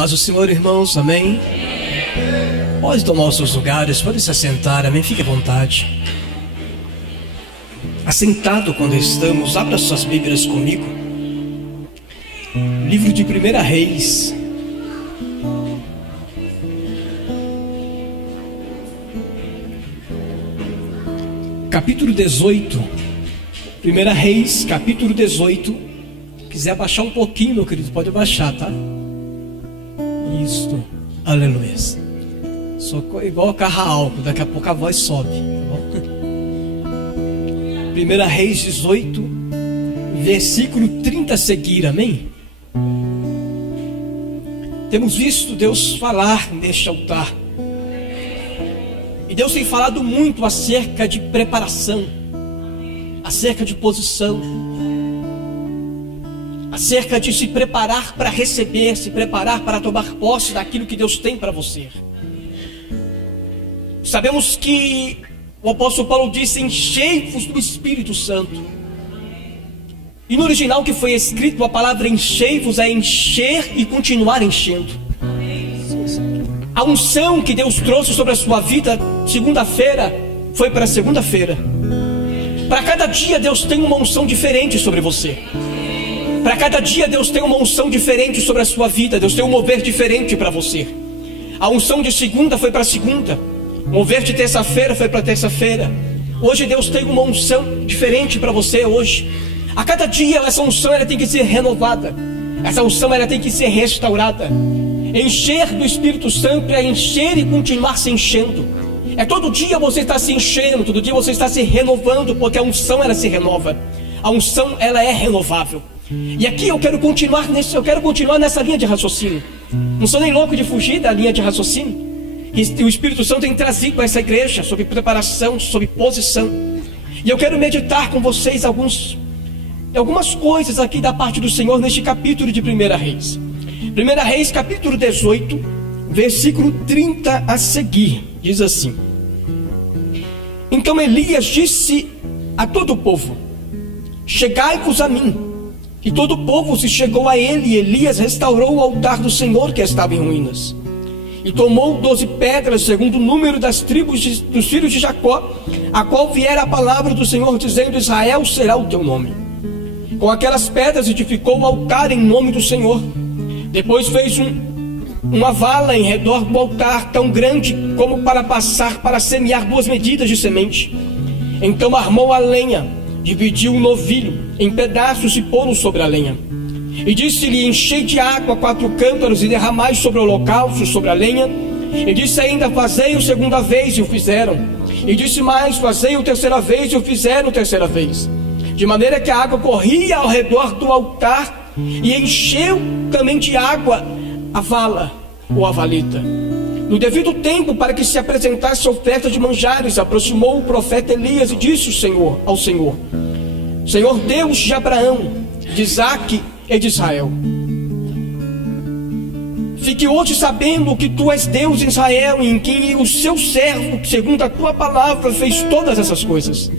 Paz do Senhor, irmãos, amém? Pode tomar os seus lugares, pode se assentar, amém? Fique à vontade. Assentado quando estamos, abra suas Bíblias comigo. Livro de 1 Reis. Capítulo 18. 1 Reis, capítulo 18. Quiser abaixar um pouquinho, meu querido, pode abaixar, tá? Isto, aleluia. Só igual carro a álcool, daqui a pouco a voz sobe, tá bom? 1 Reis 18, versículo 30 a seguir, amém? Temos visto Deus falar neste altar. E Deus tem falado muito acerca de preparação, acerca de posição, acerca de se preparar para receber, se preparar para tomar posse daquilo que Deus tem para você. Sabemos que o apóstolo Paulo disse: enchei-vos do Espírito Santo. E no original que foi escrito, a palavra enchei-vos é encher e continuar enchendo. A unção que Deus trouxe sobre a sua vida segunda-feira foi para segunda-feira. Para cada dia Deus tem uma unção diferente sobre você. Para cada dia Deus tem uma unção diferente sobre a sua vida. Deus tem um mover diferente para você. A unção de segunda foi para segunda. O mover de terça-feira foi para terça-feira. Hoje Deus tem uma unção diferente para você hoje. A cada dia essa unção ela tem que ser renovada. Essa unção ela tem que ser restaurada. Encher do Espírito Santo é encher e continuar se enchendo. É todo dia você está se enchendo, todo dia você está se renovando, porque a unção ela se renova. A unção ela é renovável. E aqui eu quero continuar nessa linha de raciocínio. Não sou nem louco de fugir da linha de raciocínio que o Espírito Santo tem trazido a essa igreja sobre preparação, sobre posição. E eu quero meditar com vocês algumas coisas aqui da parte do Senhor neste capítulo de 1 Reis. 1 Reis capítulo 18, versículo 30 a seguir, diz assim: então Elias disse a todo o povo: chegai-vos a mim. E todo o povo se chegou a ele, e Elias restaurou o altar do Senhor que estava em ruínas. E tomou 12 pedras, segundo o número das tribos dos filhos de Jacó, a qual viera a palavra do Senhor, dizendo: Israel será o teu nome. Com aquelas pedras edificou o altar em nome do Senhor. Depois fez uma vala em redor do altar, tão grande como para semear 2 medidas de semente. Então armou a lenha, dividiu o novilho em pedaços e pô-lo sobre a lenha. E disse-lhe: enchei de água 4 cântaros e derramai sobre o holocausto, sobre a lenha. E disse ainda: fazei-o segunda vez, e o fizeram. E disse mais: fazei-o terceira vez, e o fizeram terceira vez. De maneira que a água corria ao redor do altar, e encheu também de água a vala, ou a valeta. No devido tempo, para que se apresentasse a oferta de manjares, aproximou o profeta Elias e disse ao Senhor: Senhor Deus de Abraão, de Isaque e de Israel, fique hoje sabendo que tu és Deus em Israel, e em quem o seu servo, segundo a tua palavra, fez todas essas coisas.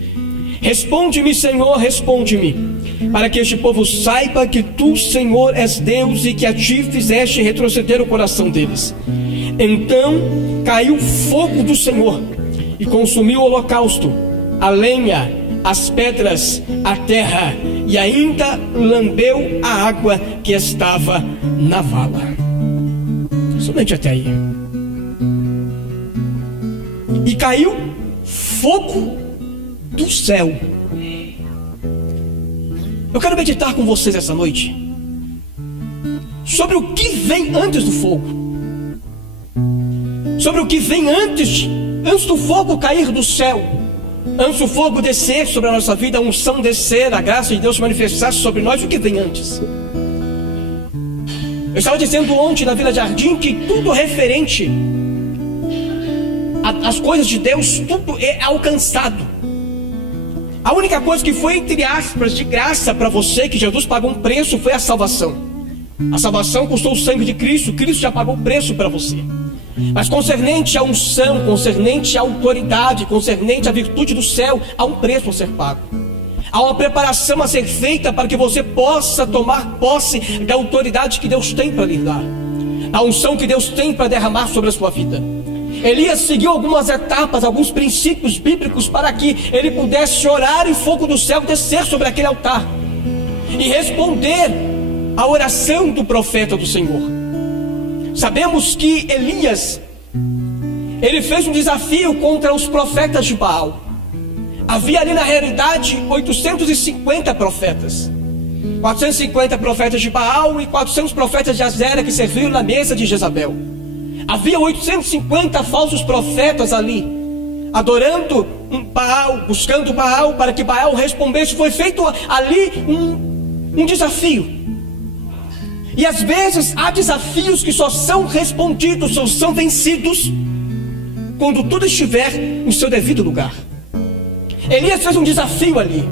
Responde-me, Senhor, responde-me, para que este povo saiba que tu, Senhor, és Deus, e que a ti fizeste retroceder o coração deles. Então caiu fogo do Senhor e consumiu o holocausto, a lenha, as pedras, a terra, e ainda lambeu a água que estava na vala. Somente até aí. E caiu fogo do céu. Eu quero meditar com vocês essa noite sobre o que vem antes do fogo, sobre o que vem antes do fogo cair do céu, antes do fogo descer sobre a nossa vida, a unção descer, a graça de Deus se manifestar sobre nós. O que vem antes? Eu estava dizendo ontem na Vila Jardim que tudo referente às coisas de Deus, tudo é alcançado. A única coisa que foi, entre aspas, de graça para você, que Jesus pagou um preço, foi a salvação. A salvação custou o sangue de Cristo. Cristo já pagou o preço para você. Mas concernente à unção, concernente à autoridade, concernente à virtude do céu, há um preço a ser pago. Há uma preparação a ser feita para que você possa tomar posse da autoridade que Deus tem para lhe dar. a unção que Deus tem para derramar sobre a sua vida. Elias seguiu algumas etapas, alguns princípios bíblicos para que ele pudesse orar e fogo do céu descer sobre aquele altar e responder à oração do profeta do Senhor. Sabemos que Elias, ele fez um desafio contra os profetas de Baal. Havia ali na realidade 850 profetas, 450 profetas de Baal e 400 profetas de Azera que serviram na mesa de Jezabel. Havia 850 falsos profetas ali, adorando um Baal, buscando Baal para que Baal respondesse. Foi feito ali um desafio. E às vezes há desafios que só são respondidos, só são vencidos quando tudo estiver no seu devido lugar. Elias fez um desafio ali.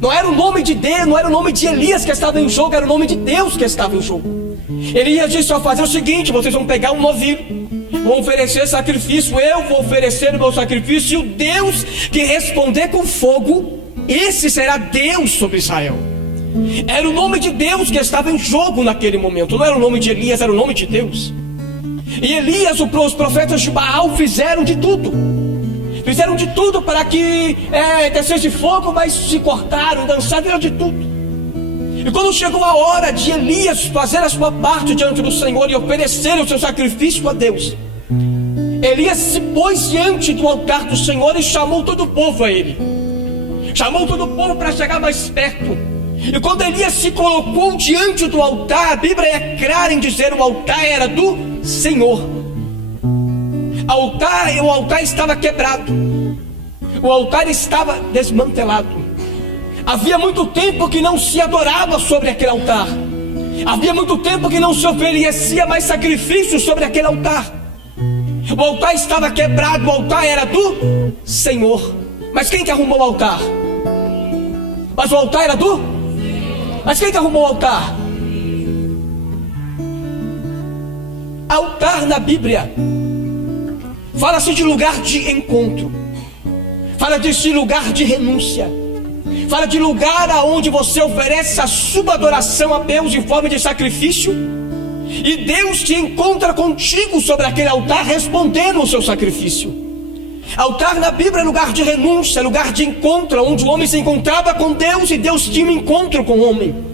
Não era o nome de Deus, não era o nome de Elias que estava em jogo, era o nome de Deus que estava em jogo. Elias disse: ó, fazer o seguinte, vocês vão pegar um novilho, vão oferecer sacrifício, eu vou oferecer o meu sacrifício, e o Deus que responder com fogo, esse será Deus sobre Israel. Era o nome de Deus que estava em jogo naquele momento, não era o nome de Elias, era o nome de Deus. E Elias, os profetas de Baal fizeram de tudo. Fizeram de tudo para que descesse fogo, mas se cortaram, dançaram, fizeram de tudo. E quando chegou a hora de Elias fazer a sua parte diante do Senhor e oferecer o seu sacrifício a Deus, Elias se pôs diante do altar do Senhor e chamou todo o povo a ele. Chamou todo o povo para chegar mais perto. E quando Elias se colocou diante do altar, a Bíblia é clara em dizer: o altar era do Senhor. O altar estava quebrado, o altar estava desmantelado. Havia muito tempo que não se adorava sobre aquele altar. Havia muito tempo que não se oferecia mais sacrifícios sobre aquele altar. O altar estava quebrado, o altar era do Senhor. Mas quem que arrumou o altar? Mas o altar era do? Mas quem que arrumou o altar? Altar na Bíblia fala-se de lugar de encontro, fala-se de lugar de renúncia, fala de lugar aonde você oferece a sua adoração a Deus em forma de sacrifício, e Deus te encontra contigo sobre aquele altar respondendo o seu sacrifício. Altar na Bíblia é lugar de renúncia, lugar de encontro, onde o homem se encontrava com Deus e Deus tinha um encontro com o homem.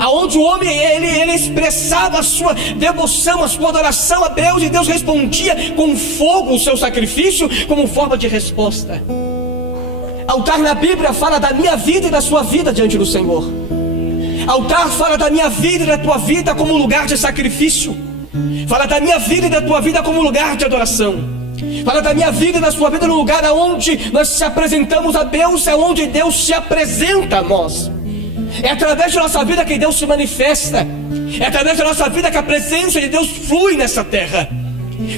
Aonde o homem ele expressava a sua devoção, a sua adoração a Deus, e Deus respondia com fogo o seu sacrifício como forma de resposta. Altar na Bíblia fala da minha vida e da sua vida diante do Senhor. Altar fala da minha vida e da tua vida como lugar de sacrifício. Fala da minha vida e da tua vida como lugar de adoração. Fala da minha vida e da sua vida no lugar onde nós se apresentamos a Deus, é onde Deus se apresenta a nós. É através da nossa vida que Deus se manifesta. É através da nossa vida que a presença de Deus flui nessa terra.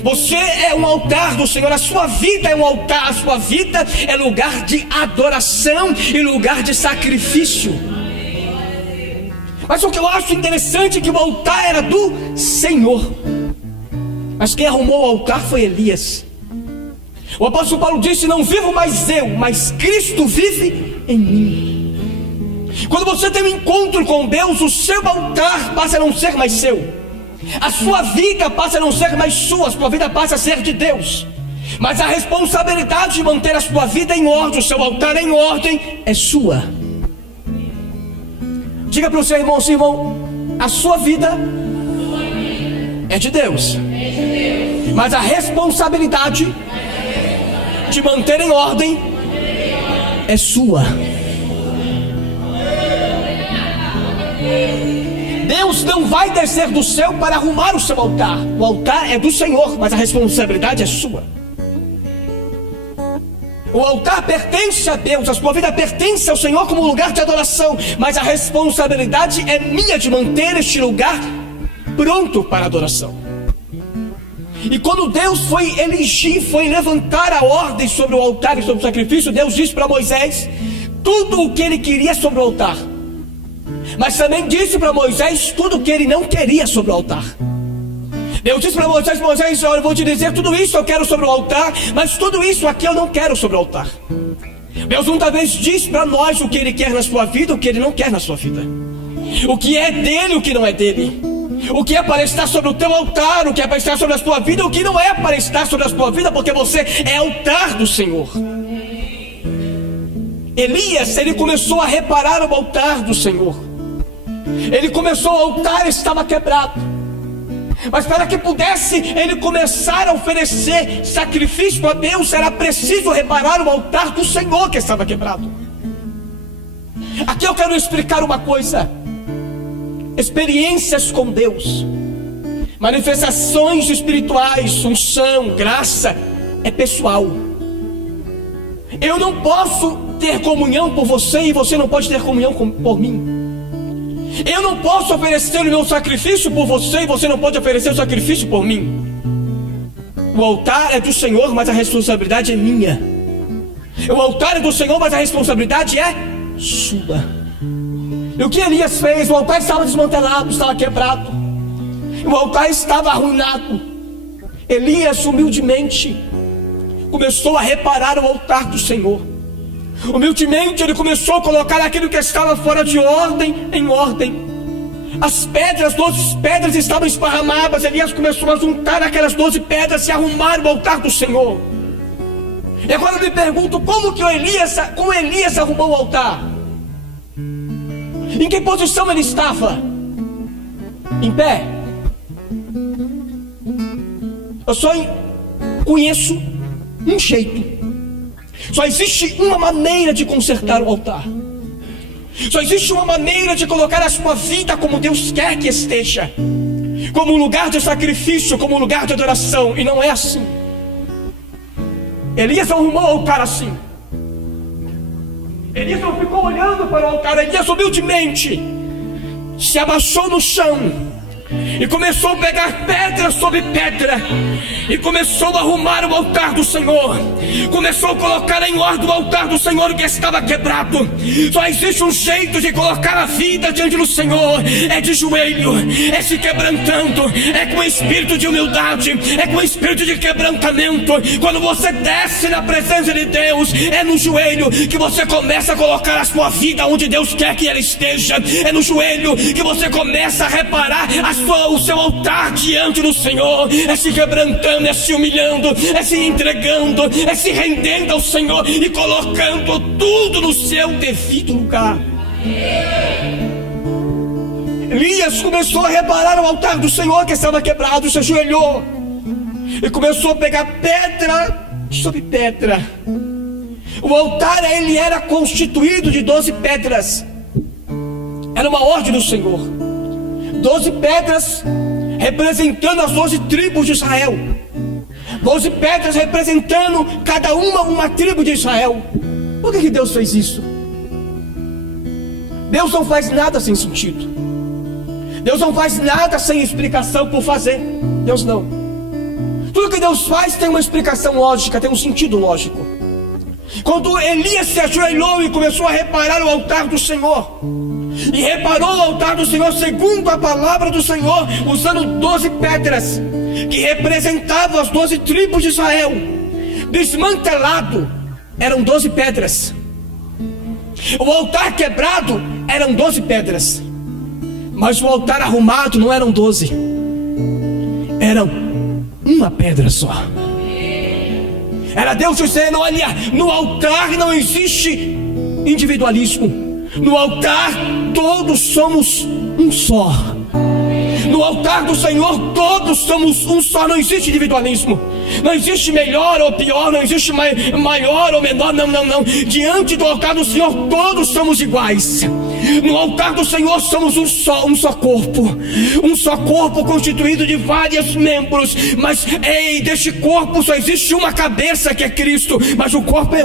Você é um altar do Senhor, a sua vida é um altar, a sua vida é lugar de adoração e lugar de sacrifício. Mas o que eu acho interessante é que o altar era do Senhor, mas quem arrumou o altar foi Elias. O apóstolo Paulo disse: não vivo mais eu, mas Cristo vive em mim. Quando você tem um encontro com Deus, o seu altar passa a não ser mais seu, a sua vida passa a não ser mais sua, a sua vida passa a ser de Deus. Mas a responsabilidade de manter a sua vida em ordem, o seu altar em ordem, é sua. Diga para o seu irmão: seu irmão, a sua vida é de Deus, mas a responsabilidade de manter em ordem é sua. Deus não vai descer do céu para arrumar o seu altar. O altar é do Senhor, mas a responsabilidade é sua. O altar pertence a Deus, a sua vida pertence ao Senhor como lugar de adoração, mas a responsabilidade é minha de manter este lugar pronto para adoração. E quando Deus foi elegir, foi levantar a ordem sobre o altar e sobre o sacrifício, Deus disse para Moisés tudo o que ele queria sobre o altar, mas também disse para Moisés tudo o que ele não queria sobre o altar. Deus disse para Moisés: Moisés, olha, eu vou te dizer tudo isso eu quero sobre o altar, mas tudo isso aqui eu não quero sobre o altar. Deus muitas vezes diz para nós o que Ele quer na sua vida, o que Ele não quer na sua vida, o que é dele, o que não é dele. O que é para estar sobre o teu altar, o que é para estar sobre a tua vida, o que não é para estar sobre a tua vida, porque você é altar do Senhor. Elias, ele começou a reparar o altar do Senhor. Ele começou, o altar estava quebrado. Mas para que pudesse ele começar a oferecer sacrifício a Deus, era preciso reparar o altar do Senhor que estava quebrado. Aqui eu quero explicar uma coisa. Experiências com Deus, manifestações espirituais, unção, graça, é pessoal. Eu não posso ter comunhão por você e você não pode ter comunhão por mim. Eu não posso oferecer o meu sacrifício por você e você não pode oferecer o sacrifício por mim. O altar é do Senhor, mas a responsabilidade é minha. O altar é do Senhor, mas a responsabilidade é sua. E o que Elias fez? O altar estava desmantelado, estava quebrado. O altar estava arruinado. Elias humildemente começou a reparar o altar do Senhor. Humildemente ele começou a colocar aquilo que estava fora de ordem em ordem. As pedras, 12 pedras estavam esparramadas. Elias começou a juntar aquelas 12 pedras e arrumar o altar do Senhor. E agora eu me pergunto, como Elias arrumou o altar? Em que posição ele estava? Em pé? Eu só conheço um jeito. Só existe uma maneira de consertar o altar. Só existe uma maneira de colocar a sua vida como Deus quer que esteja, como um lugar de sacrifício, como um lugar de adoração. E não é assim. Elias arrumou o altar assim. Elias não ficou olhando para o altar. Elias humildemente se abaixou no chão e começou a pegar pedra sobre pedra e começou a arrumar o altar do Senhor. Começou a colocar em ordem o altar do Senhor que estava quebrado. Só existe um jeito de colocar a vida diante do Senhor: é de joelho, é se quebrantando, é com espírito de humildade, é com espírito de quebrantamento. Quando você desce na presença de Deus, é no joelho que você começa a colocar a sua vida onde Deus quer que ela esteja. É no joelho que você começa a reparar o seu altar diante do Senhor. É se quebrantando, é se humilhando, é se entregando, é se rendendo ao Senhor e colocando tudo no seu devido lugar. Elias começou a reparar o altar do Senhor que estava quebrado, se ajoelhou e começou a pegar pedra sobre pedra. O altar, ele era constituído de 12 pedras. Era uma ordem do Senhor. 12 pedras representando as 12 tribos de Israel. 12 pedras representando cada uma tribo de Israel. Por que Deus fez isso? Deus não faz nada sem sentido. Deus não faz nada sem explicação por fazer. Deus não. Tudo que Deus faz tem uma explicação lógica, tem um sentido lógico. Quando Elias se ajoelhou e começou a reparar o altar do Senhor, e reparou o altar do Senhor segundo a palavra do Senhor, usando 12 pedras que representavam as 12 tribos de Israel. Desmantelado eram 12 pedras. O altar quebrado eram 12 pedras. Mas o altar arrumado não eram 12. Eram uma pedra só. Era Deus dizendo: olha, no altar não existe individualismo. No altar todos somos um só. No altar do Senhor todos somos um só. Não existe individualismo. Não existe melhor ou pior. Não existe maior ou menor. Não. Diante do altar do Senhor todos somos iguais. No altar do Senhor somos um só corpo. Um só corpo constituído de vários membros. Mas deste corpo só existe uma cabeça, que é Cristo. Mas o corpo é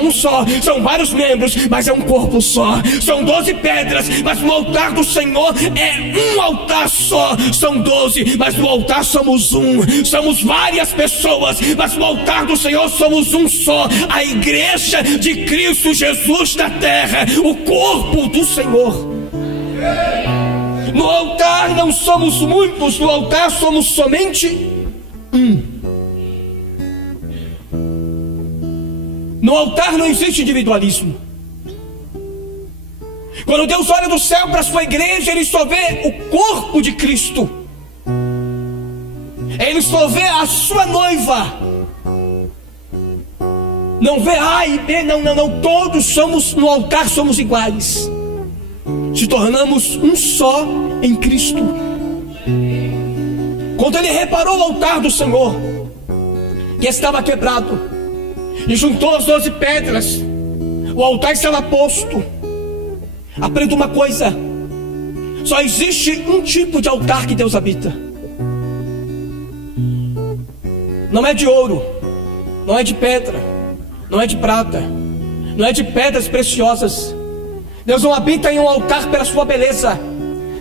um só. São vários membros, mas é um corpo só. São 12 pedras, mas no altar do Senhor é um altar só. São 12, mas no altar somos um. Somos várias pessoas, mas no altar do Senhor somos um só. A igreja de Cristo Jesus na terra, o corpo do Senhor. No altar não somos muitos, no altar somos somente um. No altar não existe individualismo. Quando Deus olha do céu para a sua igreja, Ele só vê o corpo de Cristo. Ele só vê a sua noiva. Não vê A e B, não. Todos somos, no altar somos iguais. Se tornamos um só em Cristo. Quando ele reparou o altar do Senhor, que estava quebrado, e juntou as 12 pedras, o altar estava posto. Aprenda uma coisa: só existe um tipo de altar que Deus habita. Não é de ouro, não é de pedra, não é de prata, não é de pedras preciosas. Deus não habita em um altar pela sua beleza.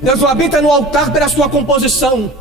Deus não habita no altar pela sua composição.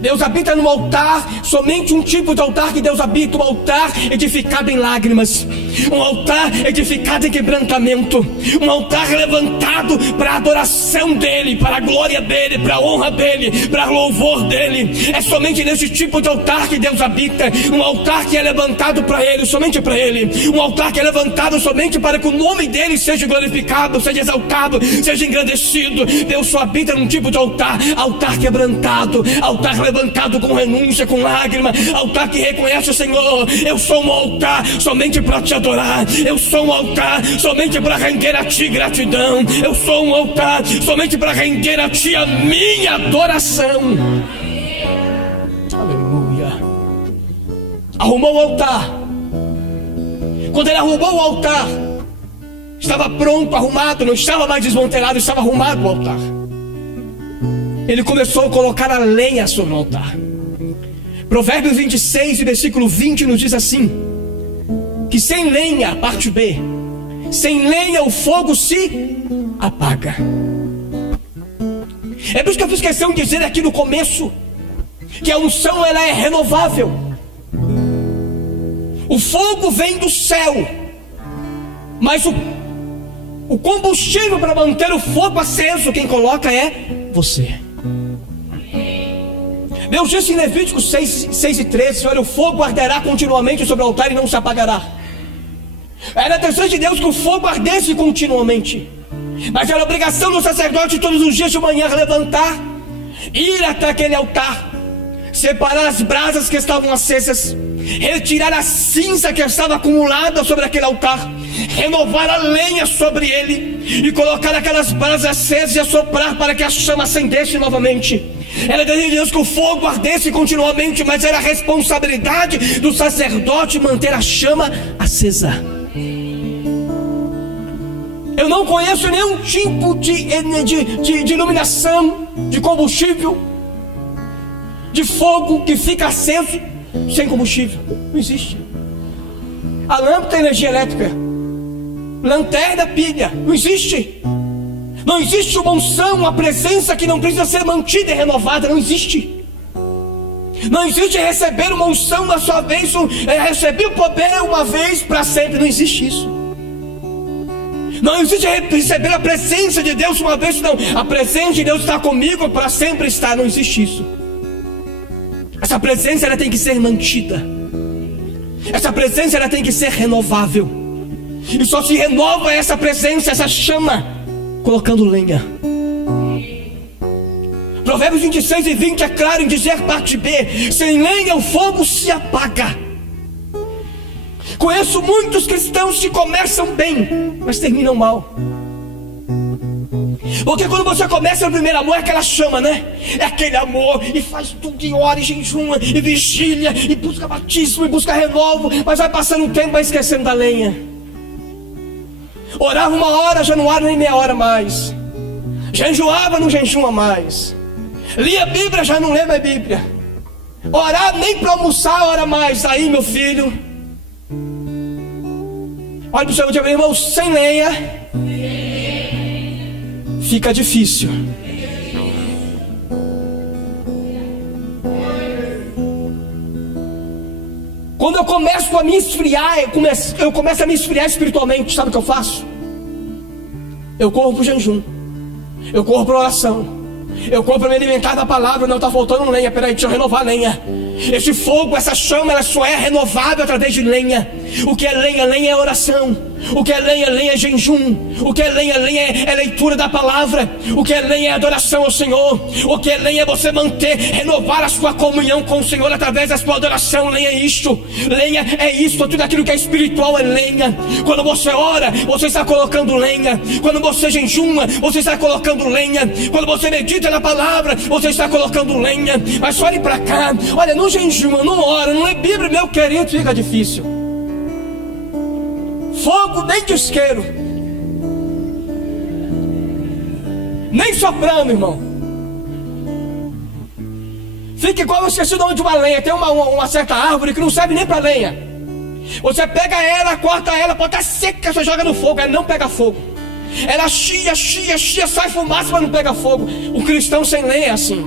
Deus habita no altar, somente um tipo de altar que Deus habita: um altar edificado em lágrimas, um altar edificado em quebrantamento, um altar levantado para a adoração dEle, para a glória dEle, para a honra dEle, para o louvor dEle. É somente nesse tipo de altar que Deus habita. Um altar que é levantado para Ele, somente para Ele. Um altar que é levantado somente para que o nome dEle seja glorificado, seja exaltado, seja engrandecido. Deus só habita num tipo de altar: altar quebrantado, altar levantado com renúncia, com lágrima, altar que reconhece o Senhor. Eu sou um altar somente para te adorar. Eu sou um altar somente para render a ti gratidão. Eu sou um altar somente para render a ti a minha adoração. Aleluia. Arrumou o altar. Quando ele arrumou o altar, estava pronto, arrumado, não estava mais desmantelado, estava arrumado o altar. Ele começou a colocar a lenha sobre o altar. Provérbios 26, versículo 20 nos diz assim: que sem lenha, parte B, sem lenha o fogo se apaga. É por isso que eu fiz questão de dizer aqui no começo que a unção, ela é renovável. O fogo vem do céu, mas o combustível para manter o fogo aceso, quem coloca é você. Deus disse em Levíticos 6 e 13: olha, o fogo arderá continuamente sobre o altar e não se apagará. Era a desejo de Deus que o fogo ardesse continuamente, mas era obrigação do sacerdote todos os dias de manhã levantar, ir até aquele altar, separar as brasas que estavam acesas, retirar a cinza que estava acumulada sobre aquele altar, renovar a lenha sobre ele e colocar aquelas brasas acesas e assoprar para que a chama acendesse novamente. Era desejo de Deus que o fogo ardesse continuamente, mas era a responsabilidade do sacerdote manter a chama acesa. Eu não conheço nenhum tipo de iluminação, de combustível, de fogo que fica aceso sem combustível. Não existe. A lâmpada tem energia elétrica, lanterna, pilha. Não existe. Não existe uma unção, uma presença que não precisa ser mantida e renovada. Não existe. Não existe receber uma unção uma só vez, receber o poder uma vez para sempre. Não existe isso. Não existe receber a presença de Deus uma vez, não. A presença de Deus está comigo para sempre estar. Não existe isso. Essa presença, ela tem que ser mantida. Essa presença, ela tem que ser renovável. E só se renova essa presença, essa chama, colocando lenha. Provérbios 26 e 20 é claro em dizer, parte B: sem lenha o fogo se apaga. Conheço muitos cristãos que começam bem, mas terminam mal. Porque quando você começa o primeiro amor, é aquela chama, né? É aquele amor, e faz tudo, e ora, e jejuma, e vigília, e busca batismo, e busca renovo. Mas vai passando o tempo, vai esquecendo da lenha. Orava 1 hora, já não ora nem meia hora mais. Jejuava, não jejuma mais. Lia a Bíblia, já não lê mais a Bíblia. Orar nem para almoçar, ora mais. Aí, meu filho, olha para o seu meu irmão, sem lenha fica difícil. Quando eu começo a me esfriar, eu começo a me esfriar espiritualmente. Sabe o que eu faço? Eu corro para o jejum, eu corro para a oração, eu corro para me alimentar da palavra. Não, está faltando lenha, peraí, deixa eu renovar a lenha. Esse fogo, essa chama, ela só é renovável através de lenha. O que é lenha? Lenha é oração. O que é lenha? Lenha é jejum. O que é lenha? Lenha é leitura da palavra. O que é lenha é adoração ao Senhor. O que é lenha é você manter, renovar a sua comunhão com o Senhor através da sua adoração. Lenha é isto. Lenha é isso. Tudo aquilo que é espiritual é lenha. Quando você ora, você está colocando lenha. Quando você jejuma, você está colocando lenha. Quando você medita na palavra, você está colocando lenha. Mas olhe para cá. Olha, não jejuma, não ora, não lê Bíblia, meu querido, fica difícil. Fogo nem de isqueiro, nem soprando, irmão. Fica igual, eu esqueci o nome de uma lenha. Tem uma certa árvore que não serve nem para lenha. Você pega ela, corta ela, pode estar seca, você joga no fogo, ela não pega fogo. Ela chia, sai fumaça, mas não pega fogo. O cristão sem lenha é assim.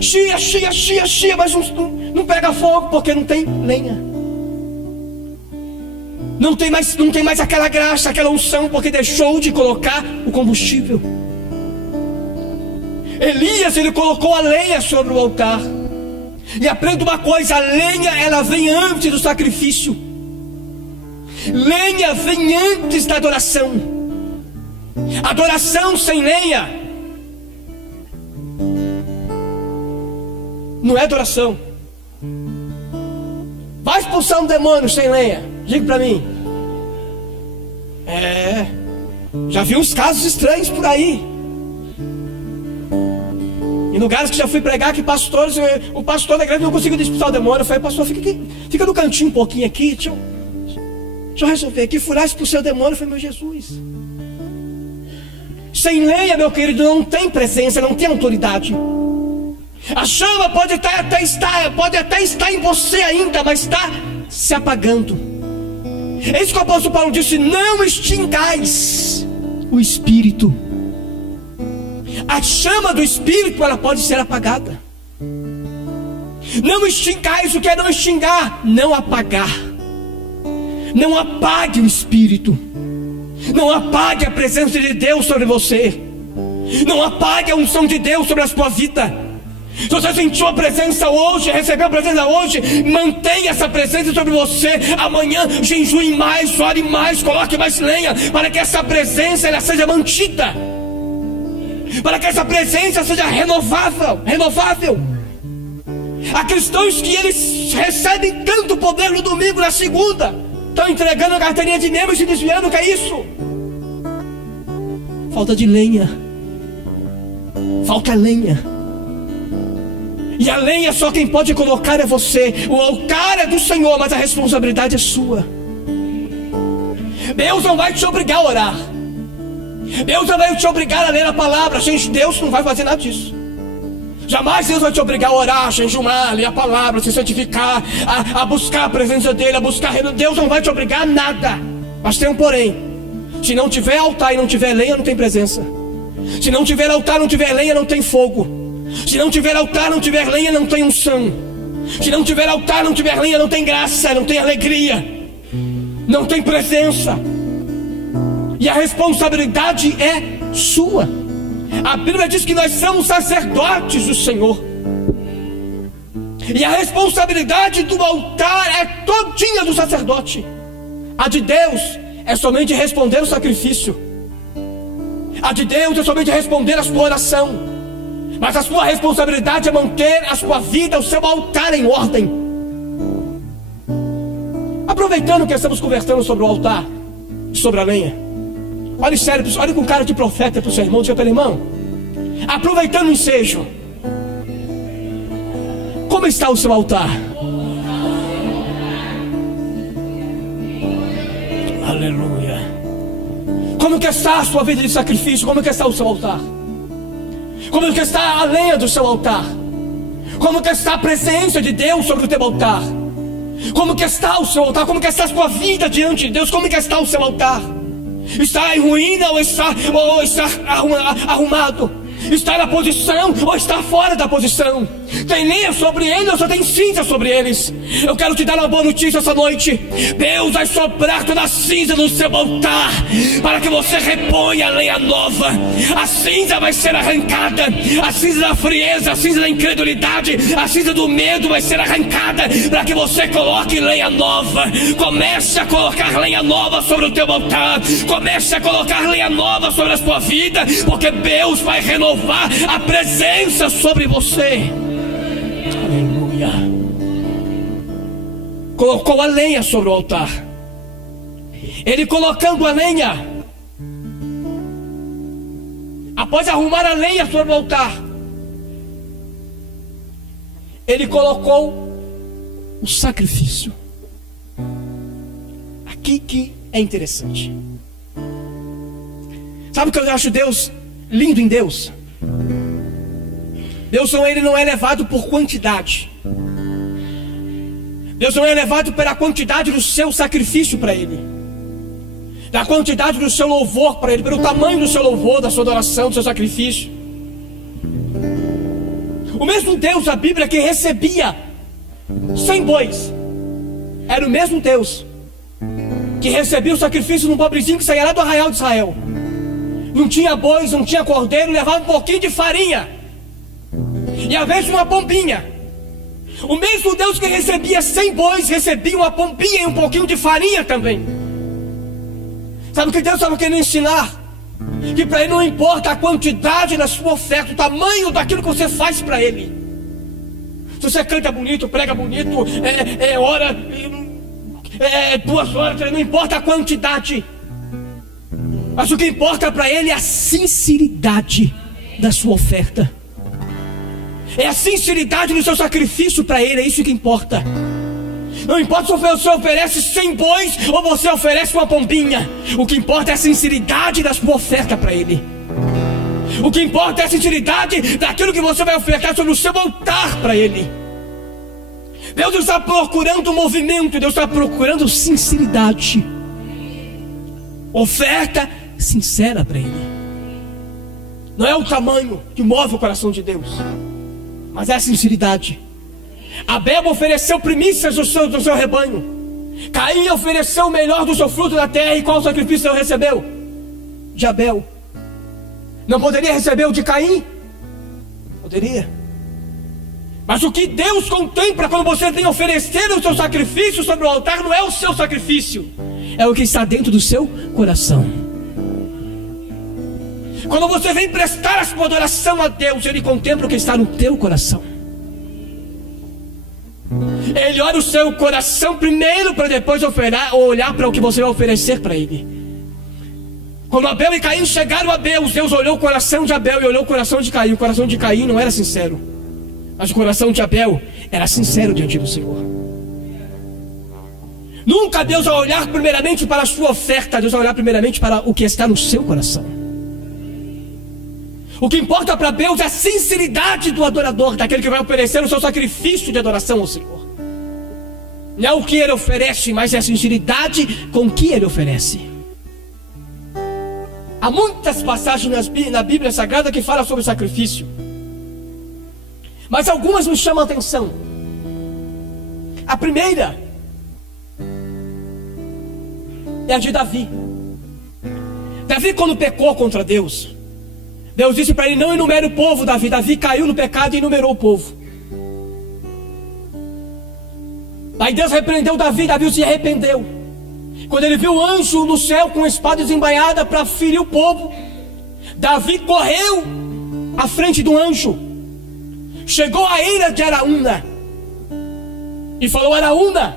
Chia, mas não pega fogo porque não tem lenha. Não tem mais aquela graça, aquela unção, porque deixou de colocar o combustível. Elias, ele colocou a lenha sobre o altar. E aprenda uma coisa: a lenha, ela vem antes do sacrifício. Lenha vem antes da adoração. Adoração sem lenha não é adoração. Vai expulsar um demônio sem lenha? Diga para mim. Já vi uns casos estranhos por aí. Em lugares que já fui pregar, que pastores, o pastor da igreja não conseguiu expulsar o demônio. Eu falei: pastor, fica no cantinho um pouquinho aqui, deixa eu resolver aqui. Fui lá, expulsei o demônio. Eu falei: meu Jesus. Sem lenha, meu querido, não tem presença, não tem autoridade. A chama pode até estar em você ainda, mas está se apagando. É isso que o apóstolo Paulo disse: não extingais o Espírito. A chama do Espírito, ela pode ser apagada. Não extingais. O que é não extingar? Não apagar. Não apague o Espírito. Não apague a presença de Deus sobre você. Não apague a unção de Deus sobre a sua vida. Se você sentiu a presença hoje, recebeu a presença hoje, mantenha essa presença sobre você. Amanhã jejue mais, ore mais, coloque mais lenha, para que essa presença ela seja mantida, para que essa presença seja renovável. Há cristãos que eles recebem tanto poder no domingo, na segunda estão entregando a carteirinha de membro e se desviando. O que é isso? Falta de lenha. Falta lenha. E a lenha só quem pode colocar é você. O altar é do Senhor, mas a responsabilidade é sua. Deus não vai te obrigar a orar. Deus não vai te obrigar a ler a palavra. Gente, Deus não vai fazer nada disso. Jamais Deus vai te obrigar a orar, a jejumar, ler a palavra, se santificar, a buscar a presença dEle, a buscar. Deus não vai te obrigar a nada. Mas tem um porém: se não tiver altar e não tiver lenha, não tem presença. Se não tiver altar, não tiver lenha, não tem fogo. Se não tiver altar, não tiver lenha, não tem unção. Se não tiver altar, não tiver lenha, não tem graça, não tem alegria, não tem presença. E a responsabilidade é sua. A Bíblia diz que nós somos sacerdotes do Senhor. E a responsabilidade do altar é todinha do sacerdote. A de Deus é somente responder o sacrifício. A de Deus é somente responder a sua oração. Mas a sua responsabilidade é manter a sua vida, o seu altar em ordem. Aproveitando que estamos conversando sobre o altar, sobre a lenha, olhe sério, olhe com cara de profeta para o seu irmão. Diga para ele: irmão, aproveitando o ensejo, como está o seu altar? Aleluia. Como que está a sua vida de sacrifício? Como que está o seu altar? Como que está a lenha do seu altar? Como que está a presença de Deus sobre o teu altar? Como que está o seu altar? Como que está a sua vida diante de Deus? Como que está o seu altar? Está em ruína ou está arrumado? Está na posição ou está fora da posição? Tem lenha sobre eles ou só tem cinza sobre eles? Eu quero te dar uma boa notícia essa noite. Deus vai soprar toda a cinza no seu altar, para que você reponha a lenha nova. A cinza vai ser arrancada. A cinza da frieza, a cinza da incredulidade, a cinza do medo vai ser arrancada, para que você coloque lenha nova. Comece a colocar lenha nova sobre o teu altar. Comece a colocar lenha nova sobre a sua vida, porque Deus vai renovar a presença sobre você. Aleluia. Colocou a lenha sobre o altar. Ele colocando a lenha, após arrumar a lenha sobre o altar, ele colocou o sacrifício. Aqui que é interessante. Sabe o que eu acho Deus lindo em Deus? Deus ele não é levado por quantidade. Deus não é levado pela quantidade do seu sacrifício para Ele, da quantidade do seu louvor para Ele, pelo tamanho do seu louvor, da sua adoração, do seu sacrifício. O mesmo Deus da Bíblia que recebia 100 bois, era o mesmo Deus que recebia o sacrifício de um pobrezinho que saía lá do arraial de Israel. Não tinha bois, não tinha cordeiro, levava um pouquinho de farinha e às vezes uma pombinha. O mesmo Deus que recebia 100 bois, recebia uma pombinha e um pouquinho de farinha também. Sabe o que Deus estava querendo ensinar? Que para Ele não importa a quantidade da sua oferta, o tamanho daquilo que você faz para Ele. Se você canta bonito, prega bonito, ora, 2 horas, não importa a quantidade. Mas o que importa para Ele é a sinceridade da sua oferta. É a sinceridade do seu sacrifício para Ele, é isso que importa. Não importa se você oferece 100 bois ou você oferece uma pombinha. O que importa é a sinceridade da sua oferta para Ele. O que importa é a sinceridade daquilo que você vai ofertar sobre o seu altar para Ele. Deus está procurando movimento, Deus está procurando sinceridade. Oferta sincera para Ele. Não é o tamanho que move o coração de Deus, mas é a sinceridade. Abel ofereceu primícias do seu rebanho. Caim ofereceu o melhor do seu fruto da terra. E qual sacrifício ele recebeu? De Abel. Não poderia receber o de Caim? Poderia. Mas o que Deus contempla quando você vem oferecer o seu sacrifício sobre o altar não é o seu sacrifício, é o que está dentro do seu coração. Quando você vem prestar a sua adoração a Deus, Ele contempla o que está no teu coração. Ele olha o seu coração primeiro, para depois olhar para o que você vai oferecer para Ele. Quando Abel e Caim chegaram a Deus, Deus olhou o coração de Abel e olhou o coração de Caim. O coração de Caim não era sincero, mas o coração de Abel era sincero diante do Senhor. Nunca Deus vai olhar primeiramente para a sua oferta, Deus vai olhar primeiramente para o que está no seu coração. O que importa para Deus é a sinceridade do adorador, daquele que vai oferecer o seu sacrifício de adoração ao Senhor. Não é o que ele oferece, mas é a sinceridade com que ele oferece. Há muitas passagens na Bíblia Sagrada que falam sobre sacrifício, mas algumas me chamam a atenção. A primeira é a de Davi. Davi, quando pecou contra Deus, Deus disse para ele: não enumere o povo, Davi. Davi caiu no pecado e enumerou o povo. Aí Deus repreendeu Davi, Davi se arrependeu. Quando ele viu o anjo no céu com a espada desembainhada para ferir o povo, Davi correu à frente do anjo, chegou à eira de Araúna e falou: Araúna,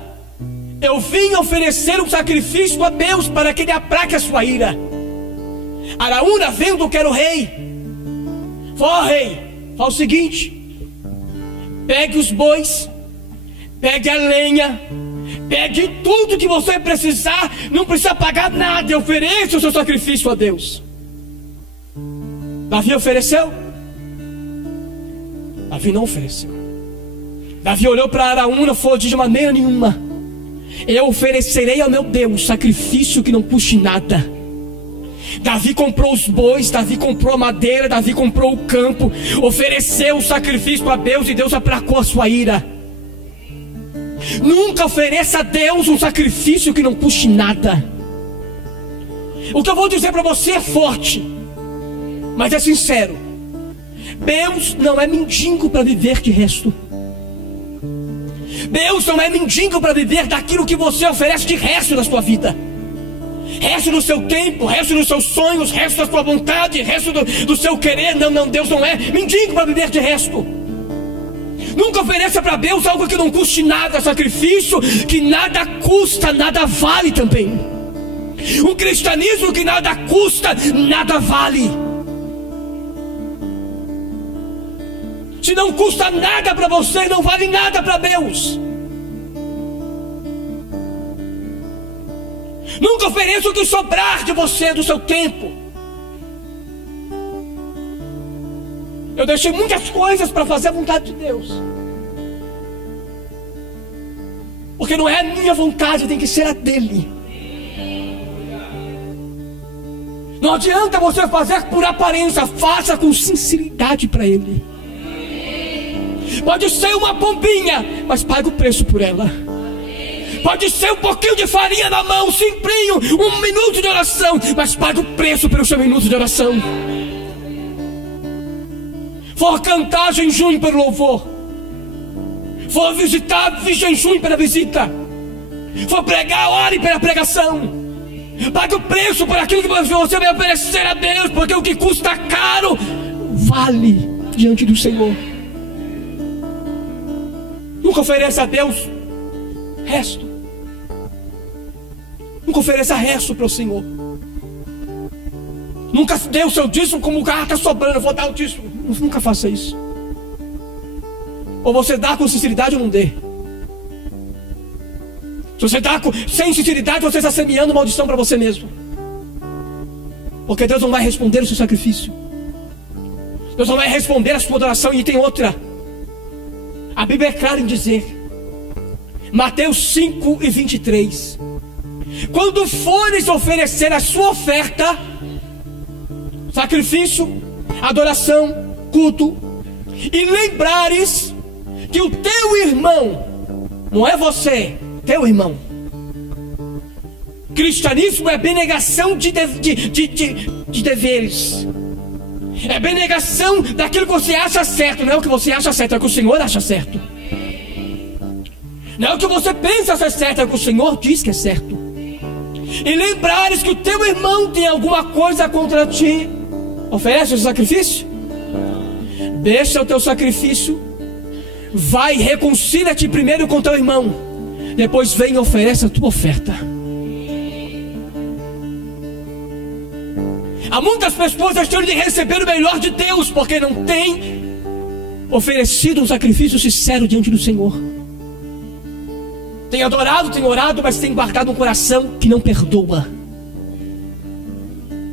eu vim oferecer um sacrifício a Deus para que ele aplaque a sua ira. Araúna, vendo que era o rei, falou: ó rei, fala o seguinte: pegue os bois, pegue a lenha, pegue tudo que você precisar, não precisa pagar nada, e ofereça o seu sacrifício a Deus. Davi ofereceu? Davi não ofereceu. Davi olhou para Araúna e falou: de maneira nenhuma eu oferecerei ao meu Deus sacrifício que não custe nada. Davi comprou os bois, Davi comprou a madeira, Davi comprou o campo, ofereceu o sacrifício a Deus e Deus aplacou a sua ira. Nunca ofereça a Deus um sacrifício que não custe nada. O que eu vou dizer para você é forte, mas é sincero. Deus não é mendigo para viver de resto. Deus não é mendigo para viver daquilo que você oferece de resto da sua vida. Resto do seu tempo, resto dos seus sonhos, resto da sua vontade, resto do seu querer. Não, Deus não é mendigo para viver de resto. Nunca ofereça para Deus algo que não custe nada. Sacrifício que nada custa, nada vale também. Um cristianismo que nada custa, nada vale. Se não custa nada para você, não vale nada para Deus. Nunca ofereça o que sobrar de você, do seu tempo. Eu deixei muitas coisas para fazer a vontade de Deus, porque não é a minha vontade, tem que ser a dele. Não adianta você fazer por aparência, faça com sinceridade para ele. Pode ser uma pombinha, mas pague o preço por ela. Pode ser um pouquinho de farinha na mão, simplinho, 1 minuto de oração, mas pague o preço pelo seu minuto de oração. For cantar, jejum pelo louvor. For visitar, jejum pela visita. For pregar, ore pela pregação. Pague o preço por aquilo que você vai oferecer a Deus, porque o que custa caro vale diante do Senhor. Nunca ofereça a Deus resto. Nunca ofereça resto para o Senhor. Nunca dê o seu dízimo como o carro está sobrando, eu vou dar o dízimo. Nunca faça isso. Ou você dá com sinceridade ou não dê. Se você dá sem sinceridade, você está semeando maldição para você mesmo. Porque Deus não vai responder o seu sacrifício. Deus não vai responder a sua adoração. E tem outra. A Bíblia é clara em dizer, Mateus 5:23, quando fores oferecer a sua oferta, sacrifício, adoração, culto, e lembrares que o teu irmão, não é você, teu irmão. Cristianismo é abnegação de deveres. É abnegação daquilo que você acha certo. Não é o que você acha certo, é o que o Senhor acha certo. Não é o que você pensa ser certo, é o que o Senhor diz que é certo. E lembrares que o teu irmão tem alguma coisa contra ti, oferece o sacrifício. Deixa o teu sacrifício, vai, reconcilia-te primeiro com teu irmão, depois vem e oferece a tua oferta. Há muitas pessoas deixando de receber o melhor de Deus, porque não têm oferecido um sacrifício sincero diante do Senhor. Tem adorado, tem orado, mas tem guardado um coração que não perdoa.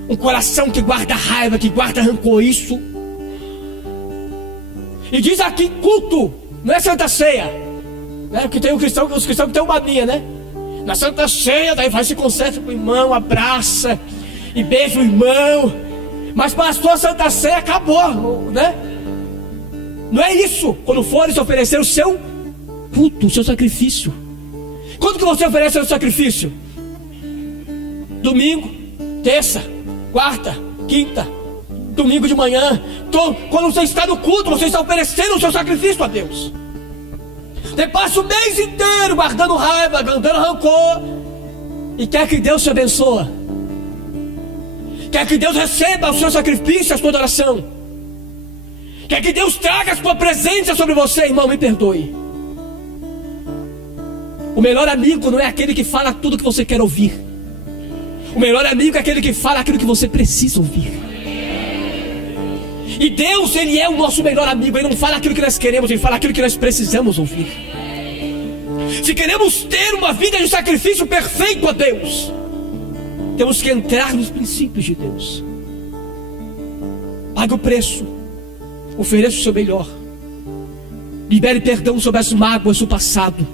Um coração que guarda raiva, que guarda rancor. Isso. E diz aqui culto, não é Santa Ceia, né? Porque tem os cristãos que têm uma mania, né? Na Santa Ceia, daí vai se conserta com o irmão, abraça e beija o irmão. Mas pastor, a Santa Ceia acabou, né? Não é isso. Quando fores oferecer o seu culto, o seu sacrifício. Quando que você oferece o seu sacrifício? Domingo, terça, quarta, quinta, domingo de manhã. Quando você está no culto, você está oferecendo o seu sacrifício a Deus. Você passa o mês inteiro guardando raiva, guardando rancor, e quer que Deus te abençoe. Quer que Deus receba o seu sacrifício, a sua adoração. Quer que Deus traga a sua presença sobre você. Irmão, me perdoe. O melhor amigo não é aquele que fala tudo que você quer ouvir. O melhor amigo é aquele que fala aquilo que você precisa ouvir. E Deus, Ele é o nosso melhor amigo. Ele não fala aquilo que nós queremos, Ele fala aquilo que nós precisamos ouvir. Se queremos ter uma vida de sacrifício perfeito a Deus, temos que entrar nos princípios de Deus. Pague o preço, ofereça o seu melhor. Libere perdão sobre as mágoas do passado.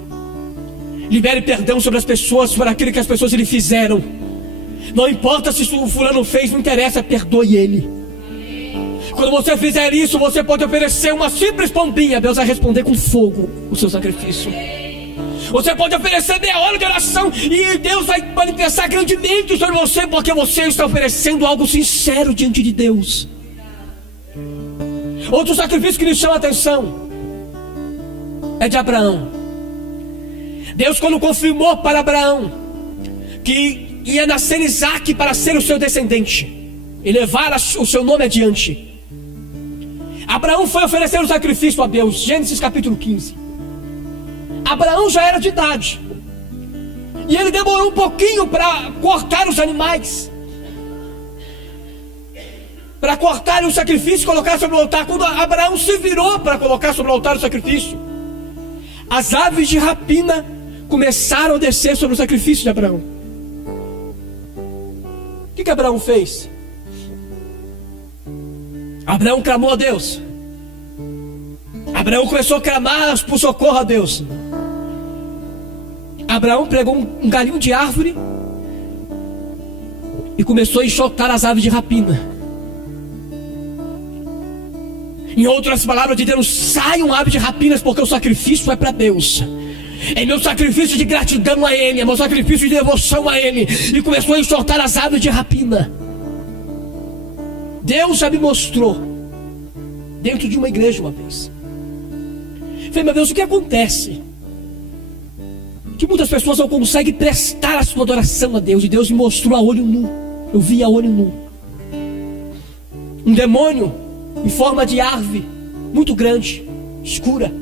Libere perdão sobre as pessoas, por aquilo que as pessoas lhe fizeram. Não importa se o fulano fez, não interessa, perdoe ele. Quando você fizer isso, você pode oferecer uma simples pombinha, Deus vai responder com fogo o seu sacrifício. Você pode oferecer meia hora de oração e Deus vai manifestar grandemente sobre você, porque você está oferecendo algo sincero diante de Deus. Outro sacrifício que lhe chama a atenção é de Abraão. Deus, quando confirmou para Abraão que ia nascer Isaque para ser o seu descendente e levar o seu nome adiante, Abraão foi oferecer um sacrifício a Deus. Gênesis capítulo 15. Abraão já era de idade e ele demorou um pouquinho para cortar os animais, para cortar o sacrifício e colocar sobre o altar. Quando Abraão se virou para colocar sobre o altar o sacrifício, as aves de rapina começaram a descer sobre o sacrifício de Abraão. O que Abraão fez? Abraão clamou a Deus. Abraão começou a clamar por socorro a Deus. Abraão pegou um galinho de árvore e começou a enxotar as aves de rapina. Em outras palavras de Deus, saiam aves de rapinas, porque o sacrifício é para Deus. É meu sacrifício de gratidão a Ele, é meu sacrifício de devoção a Ele. E começou a enxotar as aves de rapina. Deus já me mostrou dentro de uma igreja uma vez. Falei, meu Deus, o que acontece? Que muitas pessoas não conseguem prestar a sua adoração a Deus. E Deus me mostrou a olho nu. Eu vi a olho nu um demônio em forma de ave, muito grande, escura,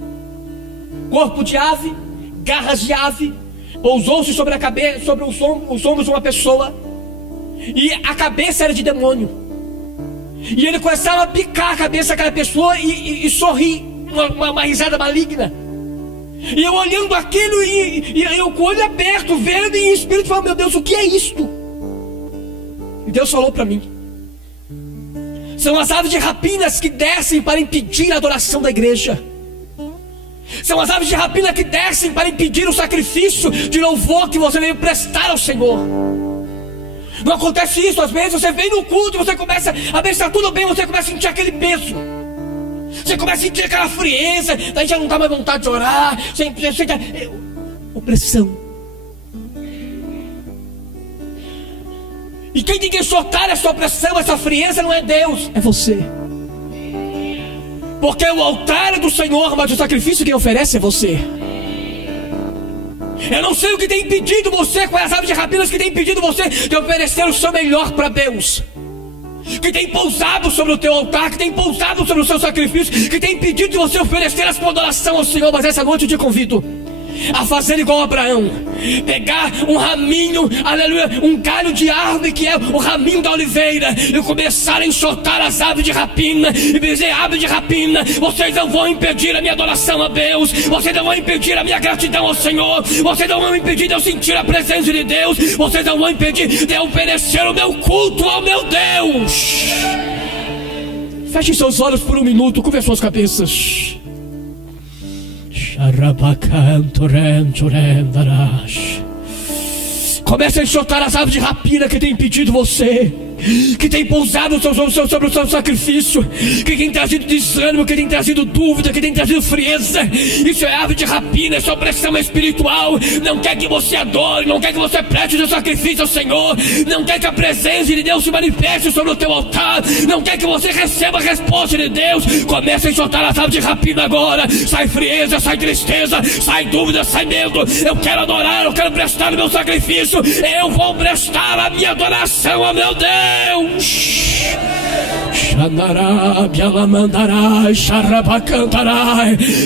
corpo de ave, garras de ave, pousou-se sobre a cabeça, sobre os ombros de uma pessoa, e a cabeça era de demônio. E ele começava a picar a cabeça daquela pessoa e sorrir, uma risada maligna. E eu olhando aquilo e eu com o olho aberto, vendo em espírito, falando, meu Deus, o que é isto? E Deus falou para mim: são as aves de rapinas que descem para impedir a adoração da igreja. São as aves de rapina que descem para impedir o sacrifício de louvor que você veio prestar ao Senhor. Não acontece isso, às vezes você vem no culto e você começa a ver se está tudo bem, você começa a sentir aquele peso, você começa a sentir aquela frieza, daí já não dá mais vontade de orar, você opressão. E quem tem que soltar essa opressão, essa frieza, não é Deus, é você. Porque o altar é do Senhor, mas o sacrifício quem oferece é você. Eu não sei o que tem impedido você, com as aves de rapinas que tem impedido você de oferecer o seu melhor para Deus, que tem pousado sobre o teu altar, que tem pousado sobre o seu sacrifício, que tem impedido de você oferecer a sua adoração ao Senhor. Mas essa noite eu te convido a fazer igual a Abraão, pegar um raminho, aleluia, um galho de árvore que é o raminho da oliveira, e começar a enxotar as aves de rapina, e dizer: aves de rapina, vocês não vão impedir a minha adoração a Deus, vocês não vão impedir a minha gratidão ao Senhor, vocês não vão impedir de eu sentir a presença de Deus, vocês não vão impedir de eu oferecer o meu culto ao meu Deus. Feche seus olhos por um minuto, curve as suas cabeças. Comece a enxotar as aves de rapina que tem impedido você, que tem pousado sobre o seu sacrifício, que tem trazido desânimo, que tem trazido dúvida, que tem trazido frieza. Isso é ave de rapina, isso é opressão espiritual. Não quer que você adore, não quer que você preste o seu sacrifício ao Senhor, não quer que a presença de Deus se manifeste sobre o teu altar, não quer que você receba a resposta de Deus. Comece a enxotar as aves de rapina agora. Sai frieza, sai tristeza, sai dúvida, sai medo. Eu quero adorar, eu quero prestar o meu sacrifício, eu vou prestar a minha adoração ao meu Deus.